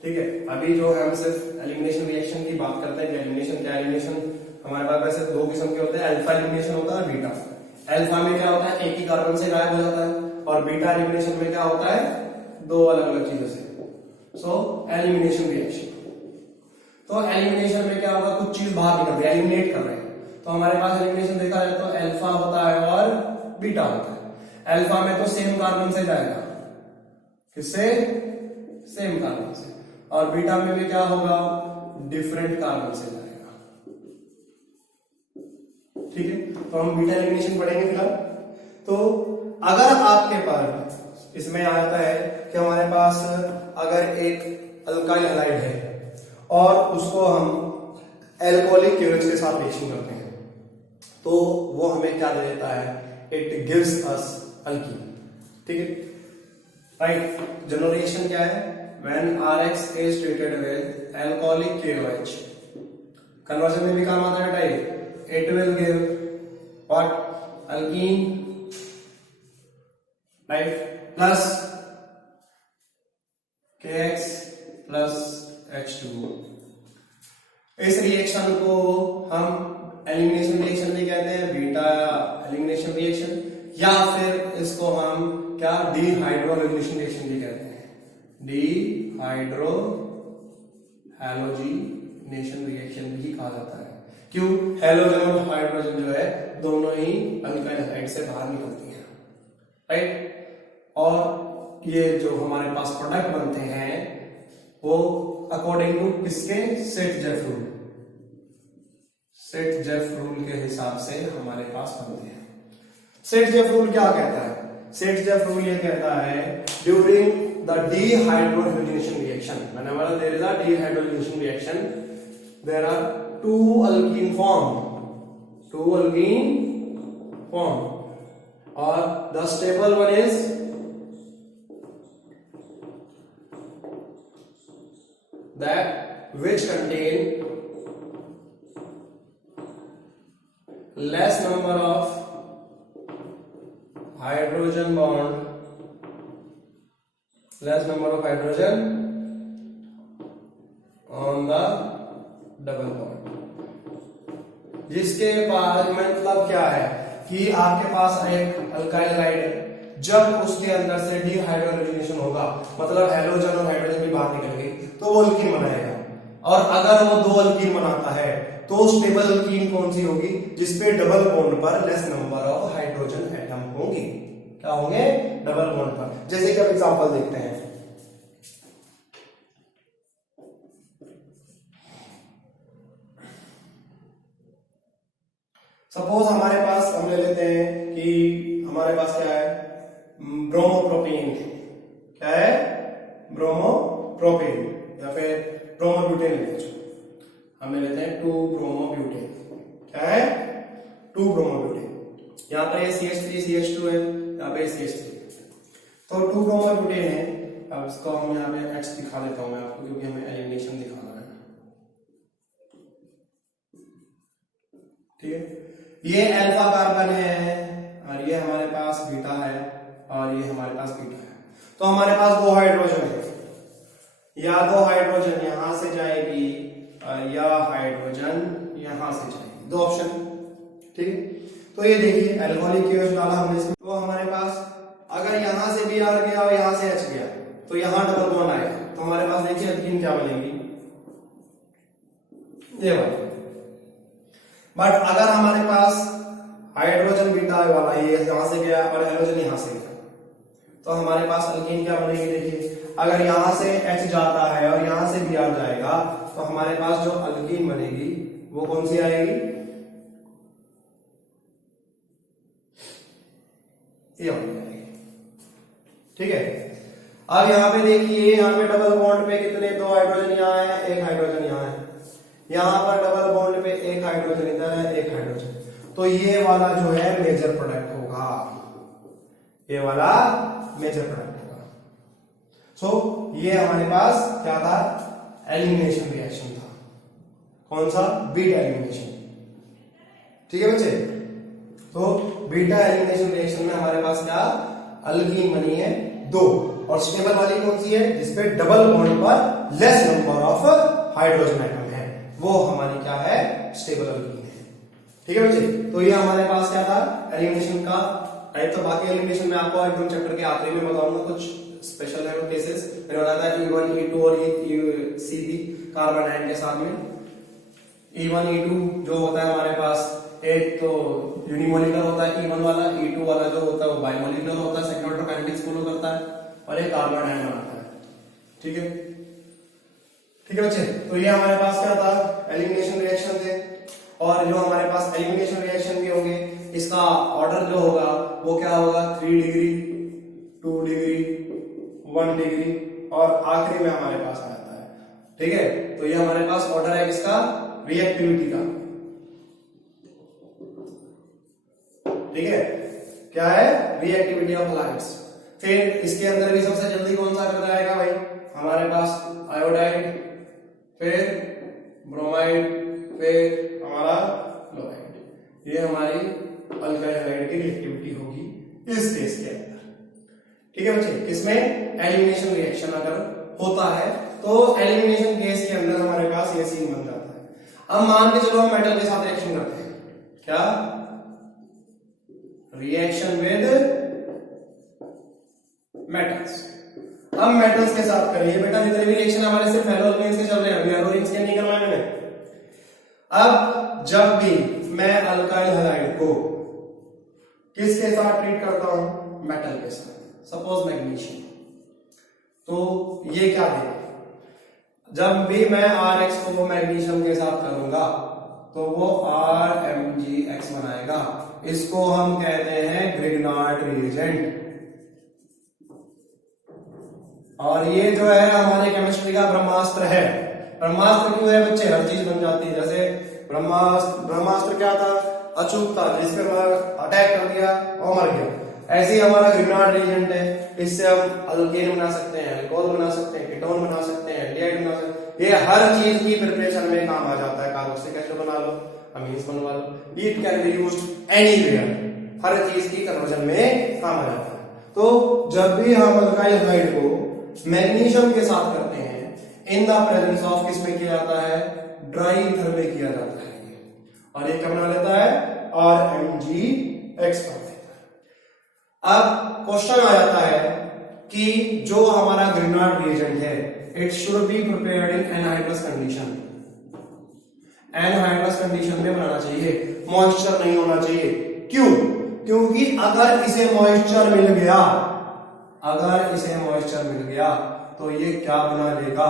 ठीक है, अभी जो है हम सिर्फ एलिमिनेशन रिएक्शन की बात करते हैं कि एलिमिनेशन क्या, एलिमिनेशन हमारे पास वैसे दो किस्म के होते हैं, अल्फा एलिमिनेशन होता है, बीटा। अल्फा में क्या होता है, एक ही कार्बन से गायब हो जाता है, और बीटा एलिमिनेशन में क्या होता है, दो अलग अलग चीजों से। सो एलिमिनेशन रिएक्शन, तो एलिमिनेशन में क्या होगा, कुछ चीज बाहर निकल रही है, एलिमिनेट कर रहे हैं, तो हमारे पास एलिमिनेशन देखा जाए तो अल्फा होता है और बीटा होता है। अल्फा में तो सेम कार्बन से जाएगा, किससे, सेम कार्बन से, और बीटा में भी क्या होगा, डिफरेंट कार्बन से जाएगा। ठीक है, तो हम बीटा एलिमिनेशन पढ़ेंगे फिलहाल। तो अगर आपके पास इसमें आता है कि हमारे पास अगर एक अल्काइल हैलाइड है और उसको हम एल्कोहलिक क्यूरेज के साथ रिएक्शन करते हैं, तो वो हमें क्या दे देता है, इट गिव्स अस अल्कीन। ठीक है, राइट, जनरल रिएक्शन क्या है, when RX is treated with alcoholic KOH, conversion में भी काम आता है type, it will give what, alkene, right, plus KX plus H2O। इस रिएक्शन को हम एलिमिनेशन रिएक्शन भी कहते हैं, बीटा एलिमिनेशन रिएक्शन, या फिर इसको हम क्या, डिहाइड्रो एलिमिनेशन रिएक्शन भी कहते हैं, डिहाइड्रो हैलोजिनेशन रिएक्शन भी कहा जाता है। क्यों, हैलोजन और हाइड्रोजन जो है दोनों ही अल्काइल हैलाइड से बाहर निकलती हैं, राइट, और ये जो हमारे पास प्रोडक्ट बनते हैं वो अकॉर्डिंग टू किसके, सेट-जेफ रूल, सेट-जेफ रूल के हिसाब से हमारे पास बनते हैं। सेट-जेफ रूल क्या कहता है, सेट-जेफ रूल ये कहता है during the dehydrogenation reaction, whenever there is a dehydrogenation reaction, there are two alkene form, or the stable one is that which contain less number of hydrogen bond, less number of hydrogen on the double bond, जिसके पास मतलब क्या है कि आपके पास एक alkyl halide है, जब उसके अंदर से डिहाइड्रोजनेशन होगा, मतलब हैलोजन और हाइड्रोजन भी बाहर निकल गई, तो वो अल्कीन बनाएगा। और अगर वो दो अल्कीन बनाता है तो स्टेबल अल्कीन कौन सी होगी? जिसपे डबल बॉन्ड पर less number of hydrogen atom होंगे। क्या होंगे? डबल बॉन्ड पर। जैसे कि अब एग्जांपल देखते हैं। सपोज हमारे पास हम ले लेते हैं कि हमारे पास क्या है? ब्रोमोप्रोपेन। क्या है? ब्रोमोप्रोपेन या फिर ब्रोमोब्यूटेन ले लीजिए। हम ले लेते हैं 2 ब्रोमोब्यूटेन। क्या है? 2 ब्रोमोब्यूटेन। यहाँ पर ये CH3 CH2 है, यहाँ पे CH3। तो 2 ब्रोमोब्यूटेन है। अब इसको हम यहाँ पे H दिखा देता हूँ मैं आपको, क्योंकि हमें एलिमिनेशन दिखाना है। ठीक है, ये अल्फा कार्बन है और ये हमारे पास बीटा है और ये हमारे पास बीटा है। तो हमारे पास 2 हाइड्रोजन है, या 2 हाइड्रोजन यहां से जाएगी या हाइड्रोजन यहां से जाएगी। 2 ऑप्शन। ठीक है, तो ये देखिए अल्कोहलिक केओएच डाला हमने इसमें, तो हमारे पास अगर यहां से Br गया और यहां से H गया तो यहां डबल बॉन्ड आएगा। तो हमारे पास देखिए अल्कीन क्या बनेगी? ये वाला। बट अगर हमारे पास हाइड्रोजन बीटा वाला ये यहां से गया और हाइड्रोजन यहां से गया तो हमारे पास अल्कीन क्या बनेगी? देखिए अगर यहां से H जाता है और यहां से Br जाएगा तो हमारे पास जो अल्कीन बनेगी वो कौन सी आएगी? ये वाली आएगी। ठीक है, अब यहाँ पे देखिए, यहाँ पे डबल बॉन्ड पे कितने? 2 हाइड्रोजन यहाँ है, 1 हाइड्रोजन यहाँ है। यहाँ पर डबल बॉन्ड पे 1 हाइड्रोजन इधर है, 1 हाइड्रोजन। तो ये वाला जो है मेजर प्रोडक्ट होगा, ये वाला मेजर प्रोडक्ट होगा। सो ये हमारे पास क्या था? एलिमिनेशन रिएक्शन था। कौन सा? Beta elimination. ठीक है बच्चे, तो बीटा एलिमिनेशन रिएक्शन में हमारे पास क्या? अल्कीन बनी है 2, और स्टेबल वाली कौन सी है? जिसपे डबल बॉन्ड पर less number of hydrogen atom है, वो हमारी क्या है? स्टेबल अल्कीन है। ठीक है बच्चे, तो ये हमारे पास क्या था? एलिमिनेशन का टाइप। तो बाकी एलिमिनेशन में आपको एकदम चैप्टर के आखिरी में बताऊंगा कुछ स्पेशल है केसेस। मैंने बताया था E1 E2 और CB कार्बन आयन के साथ में। E1 E2 जो होता है हमारे पास, एक तो यूनिमोलिकुलर होता है E1 वाला, E2 वाला जो होता है वो बाइमोलिकुलर होता है, सेकंड ऑर्डर काइनेटिक्स फॉलो करता है और एक कार्बन आयन बनाता है। ठीक है, ठीक है बच्चे, तो ये हमारे पास क्या था? एलिमिनेशन रिएक्शन थे। और जो हमारे पास एलिमिनेशन रिएक्शन भी होंगे, इसका ऑर्डर जो होगा वो क्या होगा? 3 डिग्री, 2 डिग्री, 1 डिग्री और आखिरी में हमारे पास आ जाता है। ठीक है, तो ये हमारे पास ऑर्डर है किसका? रिएक्टिविटी का। ठीक है, क्या है? Reactivity of halides. फिर इसके अंदर भी सबसे जल्दी कौन सा कर जाएगा भाई? हमारे पास आयोडाइड, फिर ब्रोमाइड, फिर हमारा क्लोराइड। ये हमारी अल्काइल हैलाइड की रिएक्टिविटी होगी इस केस के अंदर। ठीक है बच्चे, इसमें एलिमिनेशन रिएक्शन अगर होता है तो एलिमिनेशन केस के अंदर हमारे पास ये सीन बन जाता है। अब मान के चलो हम मेटल के साथ रिएक्शन करते हैं। क्या? Reaction with metals. अब मेटल्स के साथ करिए बेटा, जितने भी रिएक्शन हमारे सिर्फ हेलो अल्केन्स के चल रहे हैं, हेलो रिंग्स के नहीं करवाए मैंने। अब जब भी मैं अल्काइल हैलाइड को किसके साथ ट्रीट करता हूं? मेटल के साथ। सपोज मैग्नीशियम, तो ये क्या है? जब भी मैं RX को मैग्नीशियम के साथ करूंगा तो वो RMgX बनाएगा। इसको हम कहते हैं ग्रिग्नार्ड रिएजेंट। और ये जो है हमारे केमिस्ट्री का ब्रह्मास्त्र है। ब्रह्मास्त्र क्यों है बच्चे? हर चीज बन जाती है। जैसे ब्रह्मास्त्र क्या था? अचूक था, जिस पर अटैक कर दिया और मर गया। ऐसे ही हमारा ग्रिग्नार्ड रिएजेंट है, इससे हम अल्केन बना सकते हैं, अल्कोहल बना सकते हैं, कीटोन बना सकते हैं, एल्डिहाइड बना सकते हैं। ये हर चीज की प्रिपरेशन में काम आ जाता है। कार्बोक्सिलिक एसिड बना लो, अमीन्स बनवा लो, it can be used anywhere. हर चीज की कन्वर्जन में काम आ जाता है। तो जब भी हम अल्काइल हैलाइड को मैग्नीशियम के साथ करते हैं, इन द प्रेजेंस ऑफ किसमें किया जाता है? ड्राई ईथर में किया जाता है। और ये क्या बना लेता है? RMgX बना लेता है। अब क्वेश्चन आ जाता है कि जो हमारा ग्रिग्नार्ड रिएजेंट है it should be prepared in anhydrous condition, anhydrous condition में बनाना चाहिए, मॉइस्चर नहीं होना चाहिए। क्यों? क्योंकि अगर इसे मॉइस्चर मिल गया, अगर इसे मॉइस्चर मिल गया तो ये क्या बना लेगा?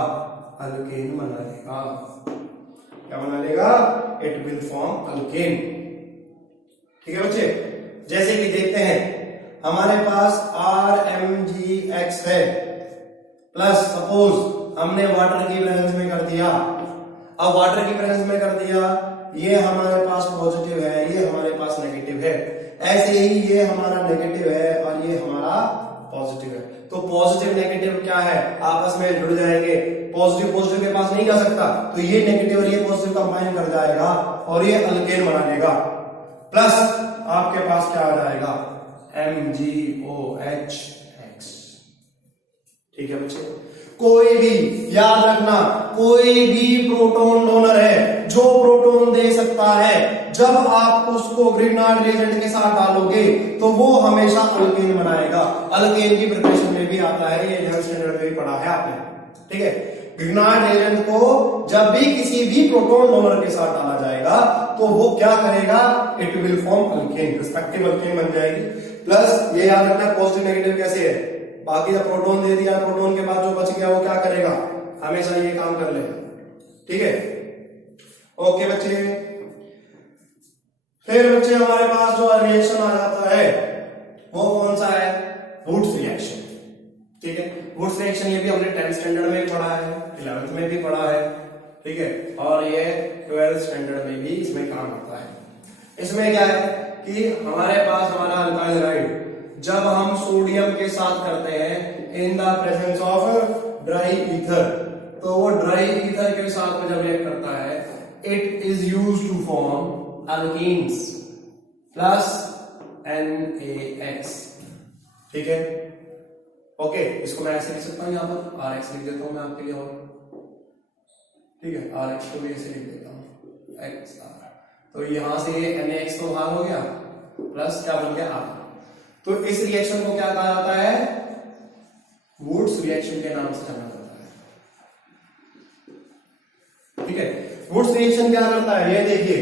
अल्केन बना लेगा। क्या बना लेगा? It will form alkane. ठीक है बच्चे, जैसे कि देखते हैं हमारे पास RMgX है, प्लस सपोज हमने वाटर की प्रेजेंस में कर दिया। अब वाटर की प्रेजेंस में कर दिया, ये हमारे पास पॉजिटिव है, ये हमारे पास नेगेटिव है। ऐसे ही ये हमारा नेगेटिव है और ये हमारा पॉजिटिव है। तो पॉजिटिव नेगेटिव क्या है? आपस में जुड़ जाएंगे। पॉजिटिव पॉजिटिव के पास नहीं जा सकता, तो ये नेगेटिव और ये पॉजिटिव कंबाइन कर जाएगा और ये अल्केन बना लेगा। प्लस आपके पास क्या आ जाएगा? MgOH। ठीक है बच्चे, कोई भी, याद रखना, कोई भी प्रोटॉन डोनर है जो प्रोटॉन दे सकता है, जब आप उसको ग्रिग्नार्ड रिएजेंट के साथ डालोगे तो वो हमेशा अल्केन बनाएगा। अल्केन की प्रिपरेशन में भी आता है, ये 11th स्टैंडर्ड में भी पढ़ा है आपने। ठीक है, ग्रिग्नार्ड रिएजेंट को जब भी किसी भी प्रोटॉन डोनर के साथ डाला जाएगा तो वो क्या करेगा? It will form alkane, respective alkane बन जाएगी। प्लस ये याद रखना, पॉजिटिव नेगेटिव कैसे है? बाकी जब प्रोटॉन दे दिया, प्रोटॉन के बाद जो बच गया वो क्या करेगा? हमेशा ये काम कर लेगा। ठीक है, ओके बच्चे। फिर बच्चे हमारे पास जो रिएक्शन आ जाता है वो कौन सा है? Wurtz reaction. ठीक है, वुड्स रिएक्शन ये भी हमने 10th स्टैंडर्ड में पढ़ा है, 11th में भी पढ़ा है। ठीक है, और ये 12th स्टैंडर्ड में भी इसमें काम आता है। इसमें क्या है कि हमारे पास हमारा अल्काइल हैलाइड जब हम सोडियम के साथ करते हैं इन the presence of dry ether, तो वो ड्राई ईथर के साथ में जब रिएक्ट करता है, it is used to form alkenes plus NaX। ठीक है, ओके, इसको मैं ऐसे लिख सकता हूं, यहां पर RX लिख देता हूं मैं आपके लिए। और ठीक है, RX को भी ऐसे लिख देता हूं XR। तो यहां से ये NaX तो बाहर हो गया, प्लस क्या बन गया R। तो इस रिएक्शन को क्या कहा जाता है? वुड्स रिएक्शन के नाम से जाना जाता है। ठीक है, वुड्स रिएक्शन क्या करता है? ये देखिए,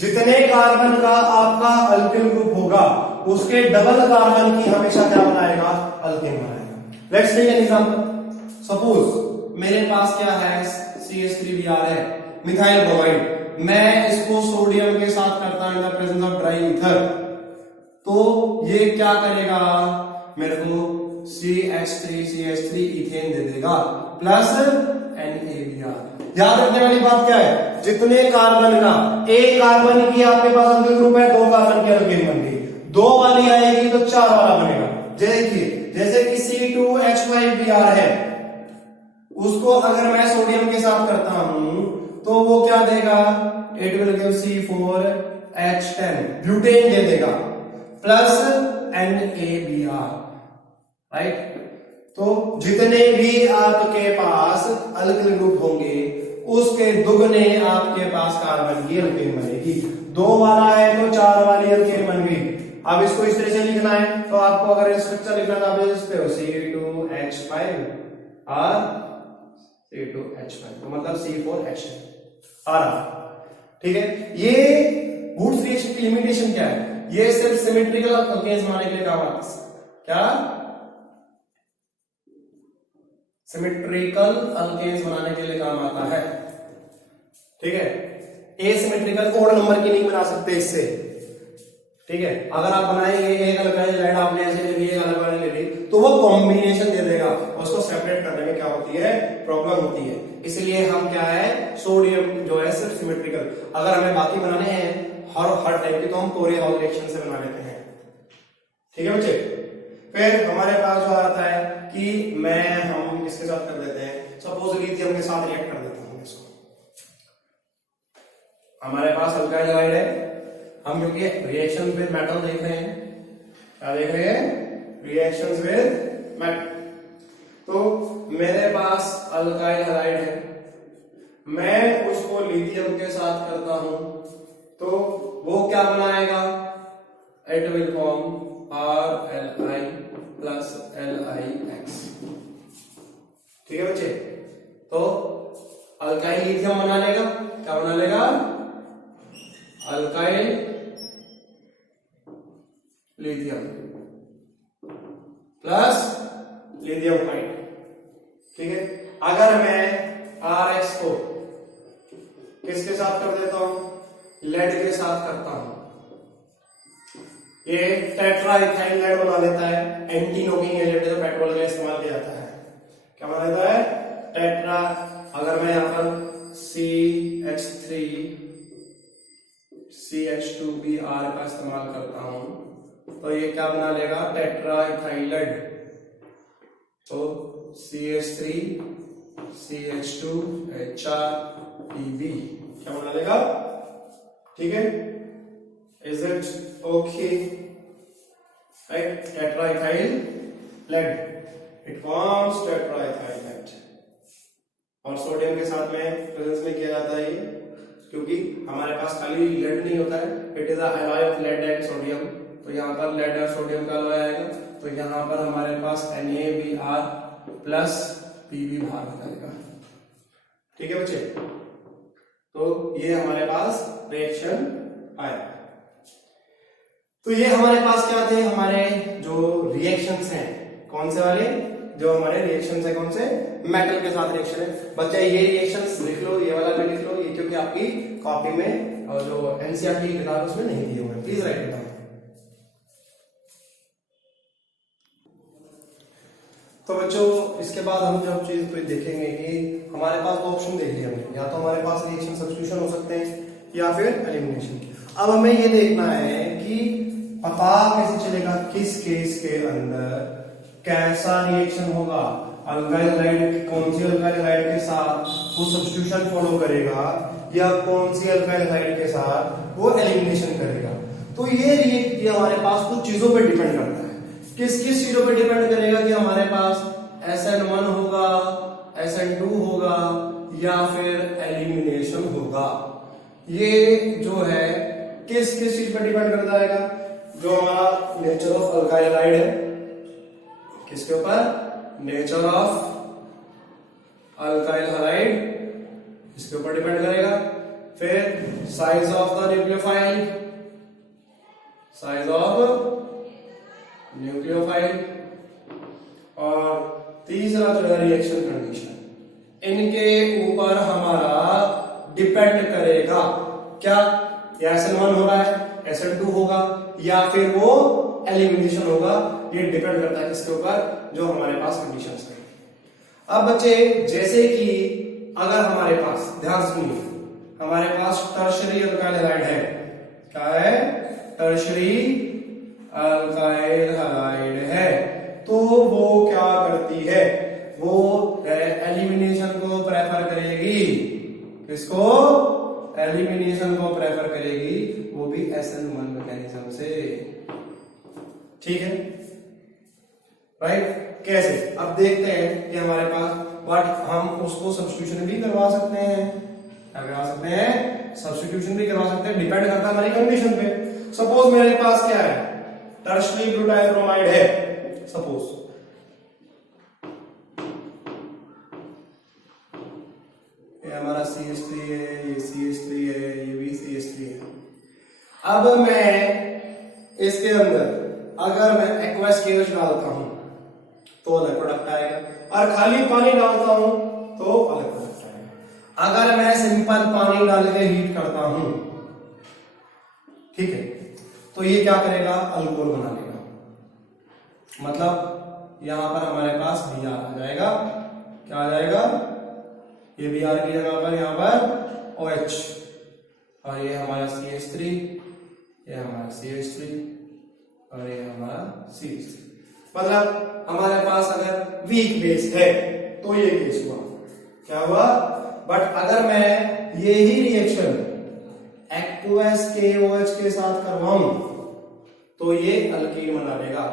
जितने कार्बन का आपका अल्किल ग्रुप होगा उसके डबल कार्बन की हमेशा क्या बनाएगा? अल्केन बनाएगा। Let's take an example. Suppose मेरे पास क्या है? CH3Br है, मिथाइल ब्रोमाइड। मैं इसको सोडियम के साथ करता हूं in the presence of dry ether, तो ये क्या करेगा? मेरे को CH3 इथेन दे देगा प्लस NaBr। याद रखने वाली बात क्या है? जितने कार्बन का, एक कार्बन की आपके पास अल्किल ग्रुप है, 2 कार्बन की अल्केन बन गई, 2 वाली आएगी तो 4 वाला बनेगा। जैसे कि C2H5Br है, उसको अगर मैं सोडियम के साथ करता हूं तो वो क्या देगा? It will give C4H10, butane दे देगा प्लस NaBr। राइट, तो जितने भी आपके पास अल्किल ग्रुप होंगे उसके दुगने आपके पास कार्बन की अल्केन बनेगी। 2 वाला है तो 4 वाली अल्केन बन गई। अब इसको इस तरह से लिखना है, तो आपको अगर स्ट्रक्चर लिखना है आप लिख सकते हो C2H5 और C2H5, तो मतलब C4H आ रहा। ठीक है, ये वुड्स रिएक्शन की लिमिटेशन क्या है? ये सिर्फ सिमेट्रिकल अल्केन्स बनाने के लिए काम आता है। क्या? सिमेट्रिकल अल्केन्स बनाने के लिए काम आता है। ठीक है, एसिमेट्रिकल ओड नंबर की नहीं बना सकते इससे। ठीक है, अगर आप बनाएंगे एक अल्काइल हैलाइड आपने ऐसे ले ली, एक अल्काइल ले ली, तो वो कॉम्बिनेशन दे देगा, उसको सेपरेट करने में क्या होती है? प्रॉब्लम होती है। इसलिए हम क्या है, सोडियम जो है सिर्फ सिमेट्रिकल, अगर हमें बाकी बनाने हैं हर टाइप की तो हम कोरिया रिएक्शन से बना लेते हैं। ठीक है बच्चे, फिर हमारे पास जो आता है कि हम किसके साथ कर देते हैं? सपोज लिथियम के साथ रिएक्ट कर देता हूं इसको। हमारे पास अल्काइल हैलाइड है, हम क्योंकि रिएक्शन विद मेटल देख रहे हैं, क्या देख रहे हैं? Reactions with metal. तो मेरे पास अल्काइल हैलाइड है, मैं उसको लिथियम के साथ करता हूं तो वो क्या बनाएगा? It will form RLi plus LiX। ठीक है बच्चे, लिथियम बना लेगा। क्या बना लेगा? Alkyl lithium plus lithium hide. ठीक है, अगर मैं RX को किसके साथ कर देता हूं? लेड के साथ करता हूं, ये टेट्राइथाइल लेड बना लेता है। एंटी नॉकिंग एजेंट जो पेट्रोल का इस्तेमाल किया जाता है, क्या बना लेता है? टेट्रा। अगर मैं यहां पर CH3 CH2Br का इस्तेमाल करता हूं तो ये क्या बना लेगा? Tetraethyl lead. तो CH3 CH2 HRPB क्या बना लेगा? ठीक है, is it okay? Right, tetraethyl lead, it forms tetraethyl lead. और सोडियम के साथ में प्रेजेंस में किया जाता है ये, क्योंकि हमारे पास खाली लेड नहीं होता है, it is alloy of lead and sodium. तो यहाँ पर लेड और सोडियम का अलॉय आएगा, तो यहाँ पर हमारे पास NaBr प्लस Pb बाहर निकलेगा। ठीक है बच्चे, तो ये हमारे पास रिएक्शन आया। तो ये हमारे पास क्या थे? हमारे जो रिएक्शंस हैं, कौन से वाले? जो हमारे रिएक्शंस है, कौन से? मेटल के साथ रिएक्शन है। बच्चा ये रिएक्शंस लिख लो, ये वाला भी लिख लो, ये क्योंकि आपकी कॉपी में और जो NCERT की किताब उसमें नहीं दिए हुए, प्लीज राइट इट डाउन। तो बच्चों इसके बाद हम जब चीज को देखेंगे कि हमारे पास दो ऑप्शन देख लिए हमने, या तो हमारे पास रिएक्शन सब्स्टिट्यूशन हो सकते हैं या फिर एलिमिनेशन। अब हमें ये देखना है कि पता कैसे चलेगा किस केस के अंदर कैसा रिएक्शन होगा। अल्काइल हाइड, कौन सी अल्काइल हाइड के साथ वो सब्स्टिट्यूशन फॉलो करेगा या कौन सी अल्काइल हाइड के साथ वो एलिमिनेशन करेगा। तो ये हमारे पास कुछ चीजों पर डिपेंड करता है। किस किस चीजों पर डिपेंड करेगा कि हमारे पास SN1 होगा, SN2 होगा या फिर एलिमिनेशन होगा। ये जो है किस किस चीज पर डिपेंड करता है? जो हमारा नेचर ऑफ अल्काइल हाइड है, किसके ऊपर? नेचर ऑफ अल्काइल हाइड, इसके ऊपर डिपेंड करेगा। फिर size of the nucleophile, size of nucleophile, और तीसरा जो है रिएक्शन कंडीशन, इनके ऊपर हमारा डिपेंड करेगा क्या या SN1 हो रहा है, SN2 होगा या फिर वो एलिमिनेशन होगा। ये डिपेंड करता है किसके ऊपर? जो हमारे पास कंडीशंस है। अब बच्चे जैसे कि अगर हमारे पास, ध्यान सुनिए, हमारे पास टर्शरी अल्काइल हाइड है। क्या है? टर्शरी अल्काइल हाइड है। तो वो क्या करती है? वो एलिमिनेशन को प्रेफर करेगी। किसको? एलिमिनेशन को प्रेफर करेगी, वो भी SN1 मैकेनिज्म से। ठीक है, राइट? कैसे? अब देखते हैं कि हमारे पास, बट हम उसको सब्स्टिट्यूशन भी करवा सकते हैं। क्या करवा सकते हैं? सब्स्टिट्यूशन भी करवा सकते हैं, डिपेंड करता है हमारी कंडीशन पे। सपोज मेरे पास क्या है? टर्शरी ब्यूटाइल ब्रोमाइड है, सपोज। ये हमारा CH3 है, ये CH3 है, ये भी CH3 है। अब मैं इसके अंदर अगर मैं एक्वस KOH डालता हूं तो अलग प्रोडक्ट आएगा, और खाली पानी डालता हूं तो अलग प्रोडक्ट आएगा। अगर मैं सिंपल पानी डाल के हीट करता हूं, ठीक है, तो ये क्या करेगा? अल्कोहल बना लेगा। मतलब यहां पर हमारे पास Br आ जाएगा। क्या आ जाएगा? ये Br की जगह पर यहां पर OH, और ये हमारा CH3, ये हमारा CH3 और ये हमारा CH3। मतलब हमारे पास अगर वीक बेस है तो ये केस हुआ। क्या हुआ? बट अगर मैं यही रिएक्शन एक्वस KOH के साथ करवाऊं तो ये अल्कीन बना देगा।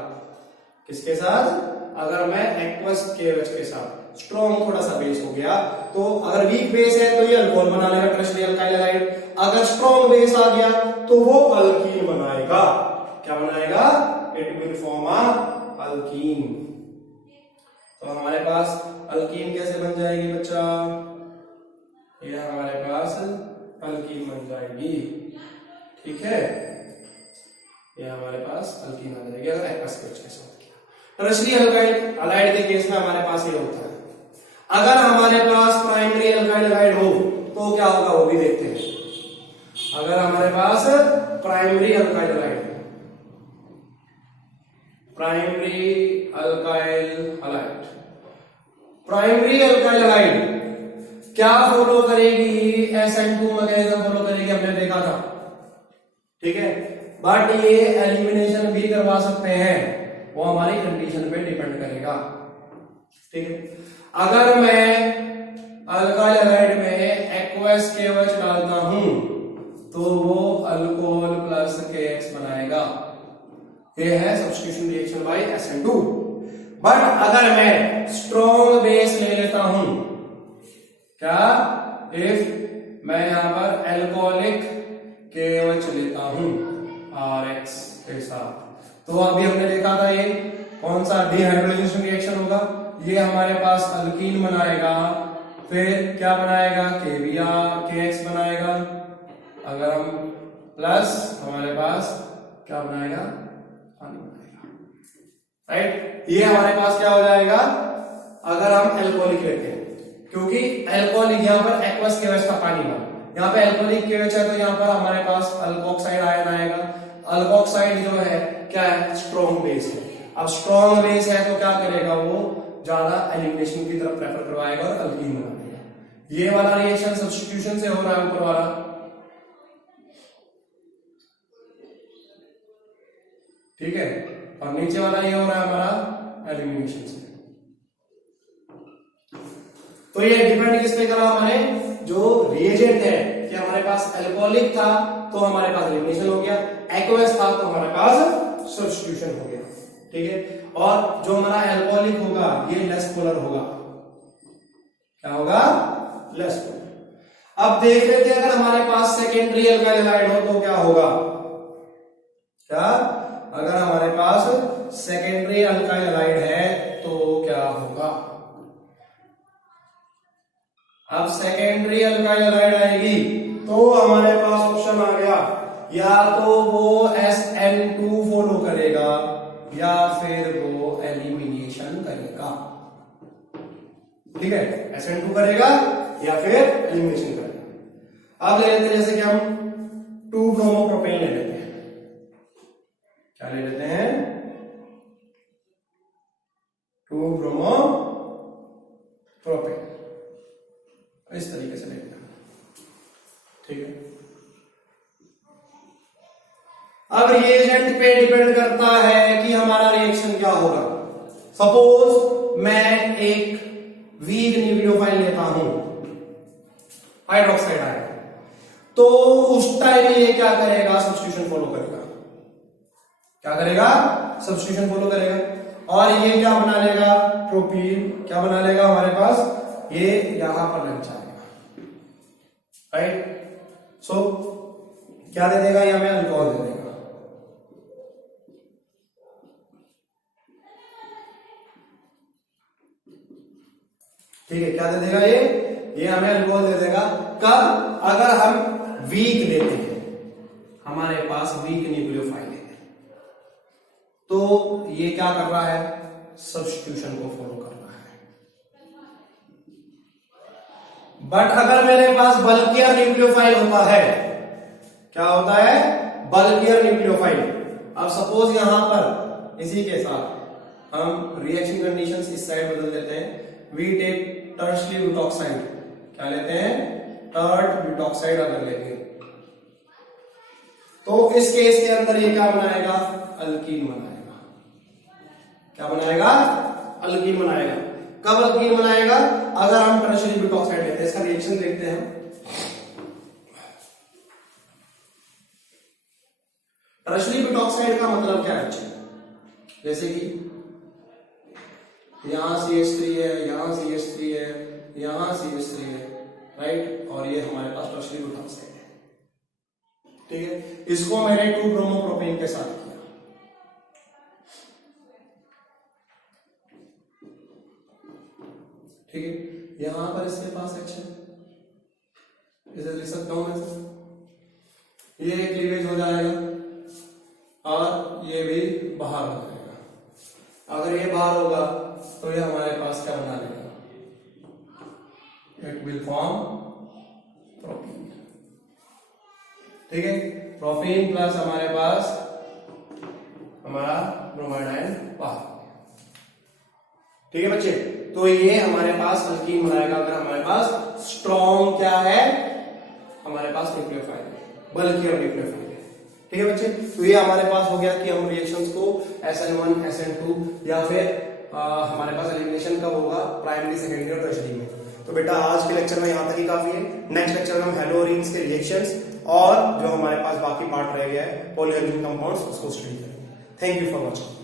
किसके साथ? अगर मैं एक्वस KOH के साथ, स्ट्रॉन्ग थोड़ा सा बेस हो गया, तो अगर वीक बेस है तो ये अल्कोहल बना लेगा, टर्शरी अल्काइल हाइड। अगर स्ट्रॉन्ग बेस आ गया तो वो अल्कीन बनाएगा। क्या बनाएगा? It will form a alkyne. तो हमारे पास अल्कीन कैसे बन जाएगी बच्चा? ये हमारे अल्कीन बन जाएगी। ठीक है, ये हमारे पास अल्कीन आ जाएगी अगर एक्वस के साथ किया। टर्शियरी अल्काइल हलाइड के केस में हमारे पास ये होता है। अगर हमारे पास प्राइमरी अल्काइल हलाइड हो तो क्या होगा वो भी देखते हैं। अगर हमारे पास primary alkyl halide, primary alkyl halide, primary alkyl halide क्या फॉलो करेगी? SN2 मैकेनिज्म फॉलो करेगी, हमने देखा था। ठीक है, बट ये एलिमिनेशन भी करवा सकते हैं, वो हमारी कंडीशन पे डिपेंड करेगा। ठीक है, अगर मैं अल्काइल हलाइड में एक्वस KOH डालता हूं तो वो अल्कोहल प्लस KX बनाएगा। ये है substitution reaction by SN2। But अगर मैं स्ट्रॉन्ग बेस ले लेता हूं, क्या इफ मैं यहां पर एल्कोहलिक KOH लेता हूं RX के साथ, तो अभी हमने देखा था ये कौन सा डिहाइड्रोजनेशन रिएक्शन होगा। ये हमारे पास अल्कीन बनाएगा, फिर क्या बनाएगा? KX बनाएगा। अगर हम प्लस हमारे पास क्या बनाएगा? पानी बनाएगा। राइट, ये हमारे पास क्या हो जाएगा अगर हम एल्कोहलिक लेते हैं, क्योंकि एल्कोहलिक यहां पर एक्वस KOH का पानी बना, यहाँ पे एल्कोहलिक KOH है तो यहाँ पर हमारे पास अल्कोक्साइड आयन आएगा। अल्कोक्साइड जो है क्या है? स्ट्रॉन्ग बेस है। अब स्ट्रॉन्ग बेस है तो क्या करेगा? वो ज्यादा एलिमिनेशन की तरफ प्रेफर करवाएगा और अल्कीन बनाएगा। ये वाला रिएक्शन सब्स्टिट्यूशन से हो रहा है ऊपर वाला। ठीक है, और नीचे वाला ये हो रहा है हमारा एलिमिनेशन से। तो ये डिपेंड किस पे करा? हमारे जो रिएजेंट है कि हमारे पास अल्कोहलिक था तो हमारे पास एलिमिनेशन हो गया, एक्वस था तो हमारे पास सब्स्टिट्यूशन हो गया। ठीक है, और जो हमारा अल्कोहलिक होगा ये लेस पोलर होगा। क्या होगा? Less polar. अब देख लेते हैं अगर हमारे पास सेकेंडरी अल्काइल हलाइड हो तो क्या होगा। क्या अगर हमारे पास सेकेंडरी अल्काइल हलाइड है तो क्या होगा? अब सेकेंडरी अल्काइल हलाइड आएगी तो हमारे पास ऑप्शन आ गया, या तो वो SN2 फॉलो करेगा या फिर वो एलिमिनेशन करेगा। ठीक है, SN2 करेगा या फिर एलिमिनेशन करेगा। अब ले लेते हैं जैसे कि हम 2-ब्रोमोप्रोपेन ले लेते हैं। क्या ले लेते हैं? 2-ब्रोमोप्रोपेन, इस तरीके से लेते हैं। ठीक है, अब रिएजेंट पे डिपेंड करता है कि हमारा रिएक्शन क्या होगा। सपोज मैं एक वीक न्यूक्लियोफाइल लेता हूं, हाइड्रोक्साइड आयन, तो उस टाइम ये क्या करेगा? सब्स्टिट्यूशन फॉलो करेगा। क्या करेगा? सब्स्टिट्यूशन फॉलो करेगा। और ये क्या बना लेगा? प्रोपीन क्या बना लेगा? हमारे पास ये यहां पर लग जाएगा। राइट, सो क्या दे देगा? ये हमें अल्कोहल दे देगा। ठीक है, क्या दे देगा? ये हमें अल्कोहल दे देगा। कब? अगर हम वीक लेते हैं, हमारे पास वीक न्यूक्लियोफाइल है, तो ये क्या कर रहा है? सब्स्टिट्यूशन को फॉलो कर रहा है। बट अगर मेरे पास बल्कियर न्यूक्लियोफाइल होता है, क्या होता है? Bulkier nucleophile. अब सपोज यहां पर इसी के साथ हम रिएक्शन कंडीशंस इस साइड बदल देते हैं। वी टेक टर्शियरी ब्यूटॉक्साइड, क्या लेते हैं? टर्ड ब्यूटॉक्साइड अगर लेंगे तो इस केस के अंदर ये क्या बनाएगा? अल्कीन बनाएगा। क्या बनाएगा? अल्कीन बनाएगा। कब अल्कीन बनाएगा? अगर हम टर्शियरी ब्यूटॉक्साइड लेते हैं। इसका रिएक्शन देखते हैं। टर्शियरी ब्यूटॉक्साइड का मतलब क्या है? जैसे कि यहां CH3 है, यहां CH3 है, यहां CH3 है, राइट, और ये हमारे पास टर्शियरी ब्यूटॉक्साइड है। ठीक है, इसको मैंने 2-ब्रोमोप्रोपेन के साथ किया। ठीक है, यहां पर इसके पास H है, इसे लिख सकता हूं मैं, ये क्लीवेज हो जाएगा और ये भी बाहर हो जाएगा। अगर ये बाहर होगा तो ये हमारे पास क्या बना देगा, इट विल फॉर्म प्रोपीन। ठीक है, प्रोपीन प्लस हमारे पास हमारा ब्रोमाइड आयन बाहर। ठीक है बच्चे, तो ये हमारे पास अल्कीन बनाएगा अगर हमारे पास स्ट्रॉन्ग क्या है, हमारे पास न्यूक्लियोफाइल है, बल्कि और न्यूक्लियोफाइल है। ठीक है बच्चे, तो ये हमारे पास हो गया कि हम रिएक्शंस को SN1 SN2 या फिर हमारे पास एलिमिनेशन कब होगा, प्राइमरी सेकेंडरी और टर्शियरी में। तो बेटा आज के लेक्चर में यहाँ तक ही काफी है। नेक्स्ट लेक्चर में हम हेलोरीन्स के रिएक्शंस और जो हमारे पास बाकी पार्ट रह गया है पॉलीहैलोजन कंपाउंड्स, उसको स्टडी करेंगे। Thank you for watching.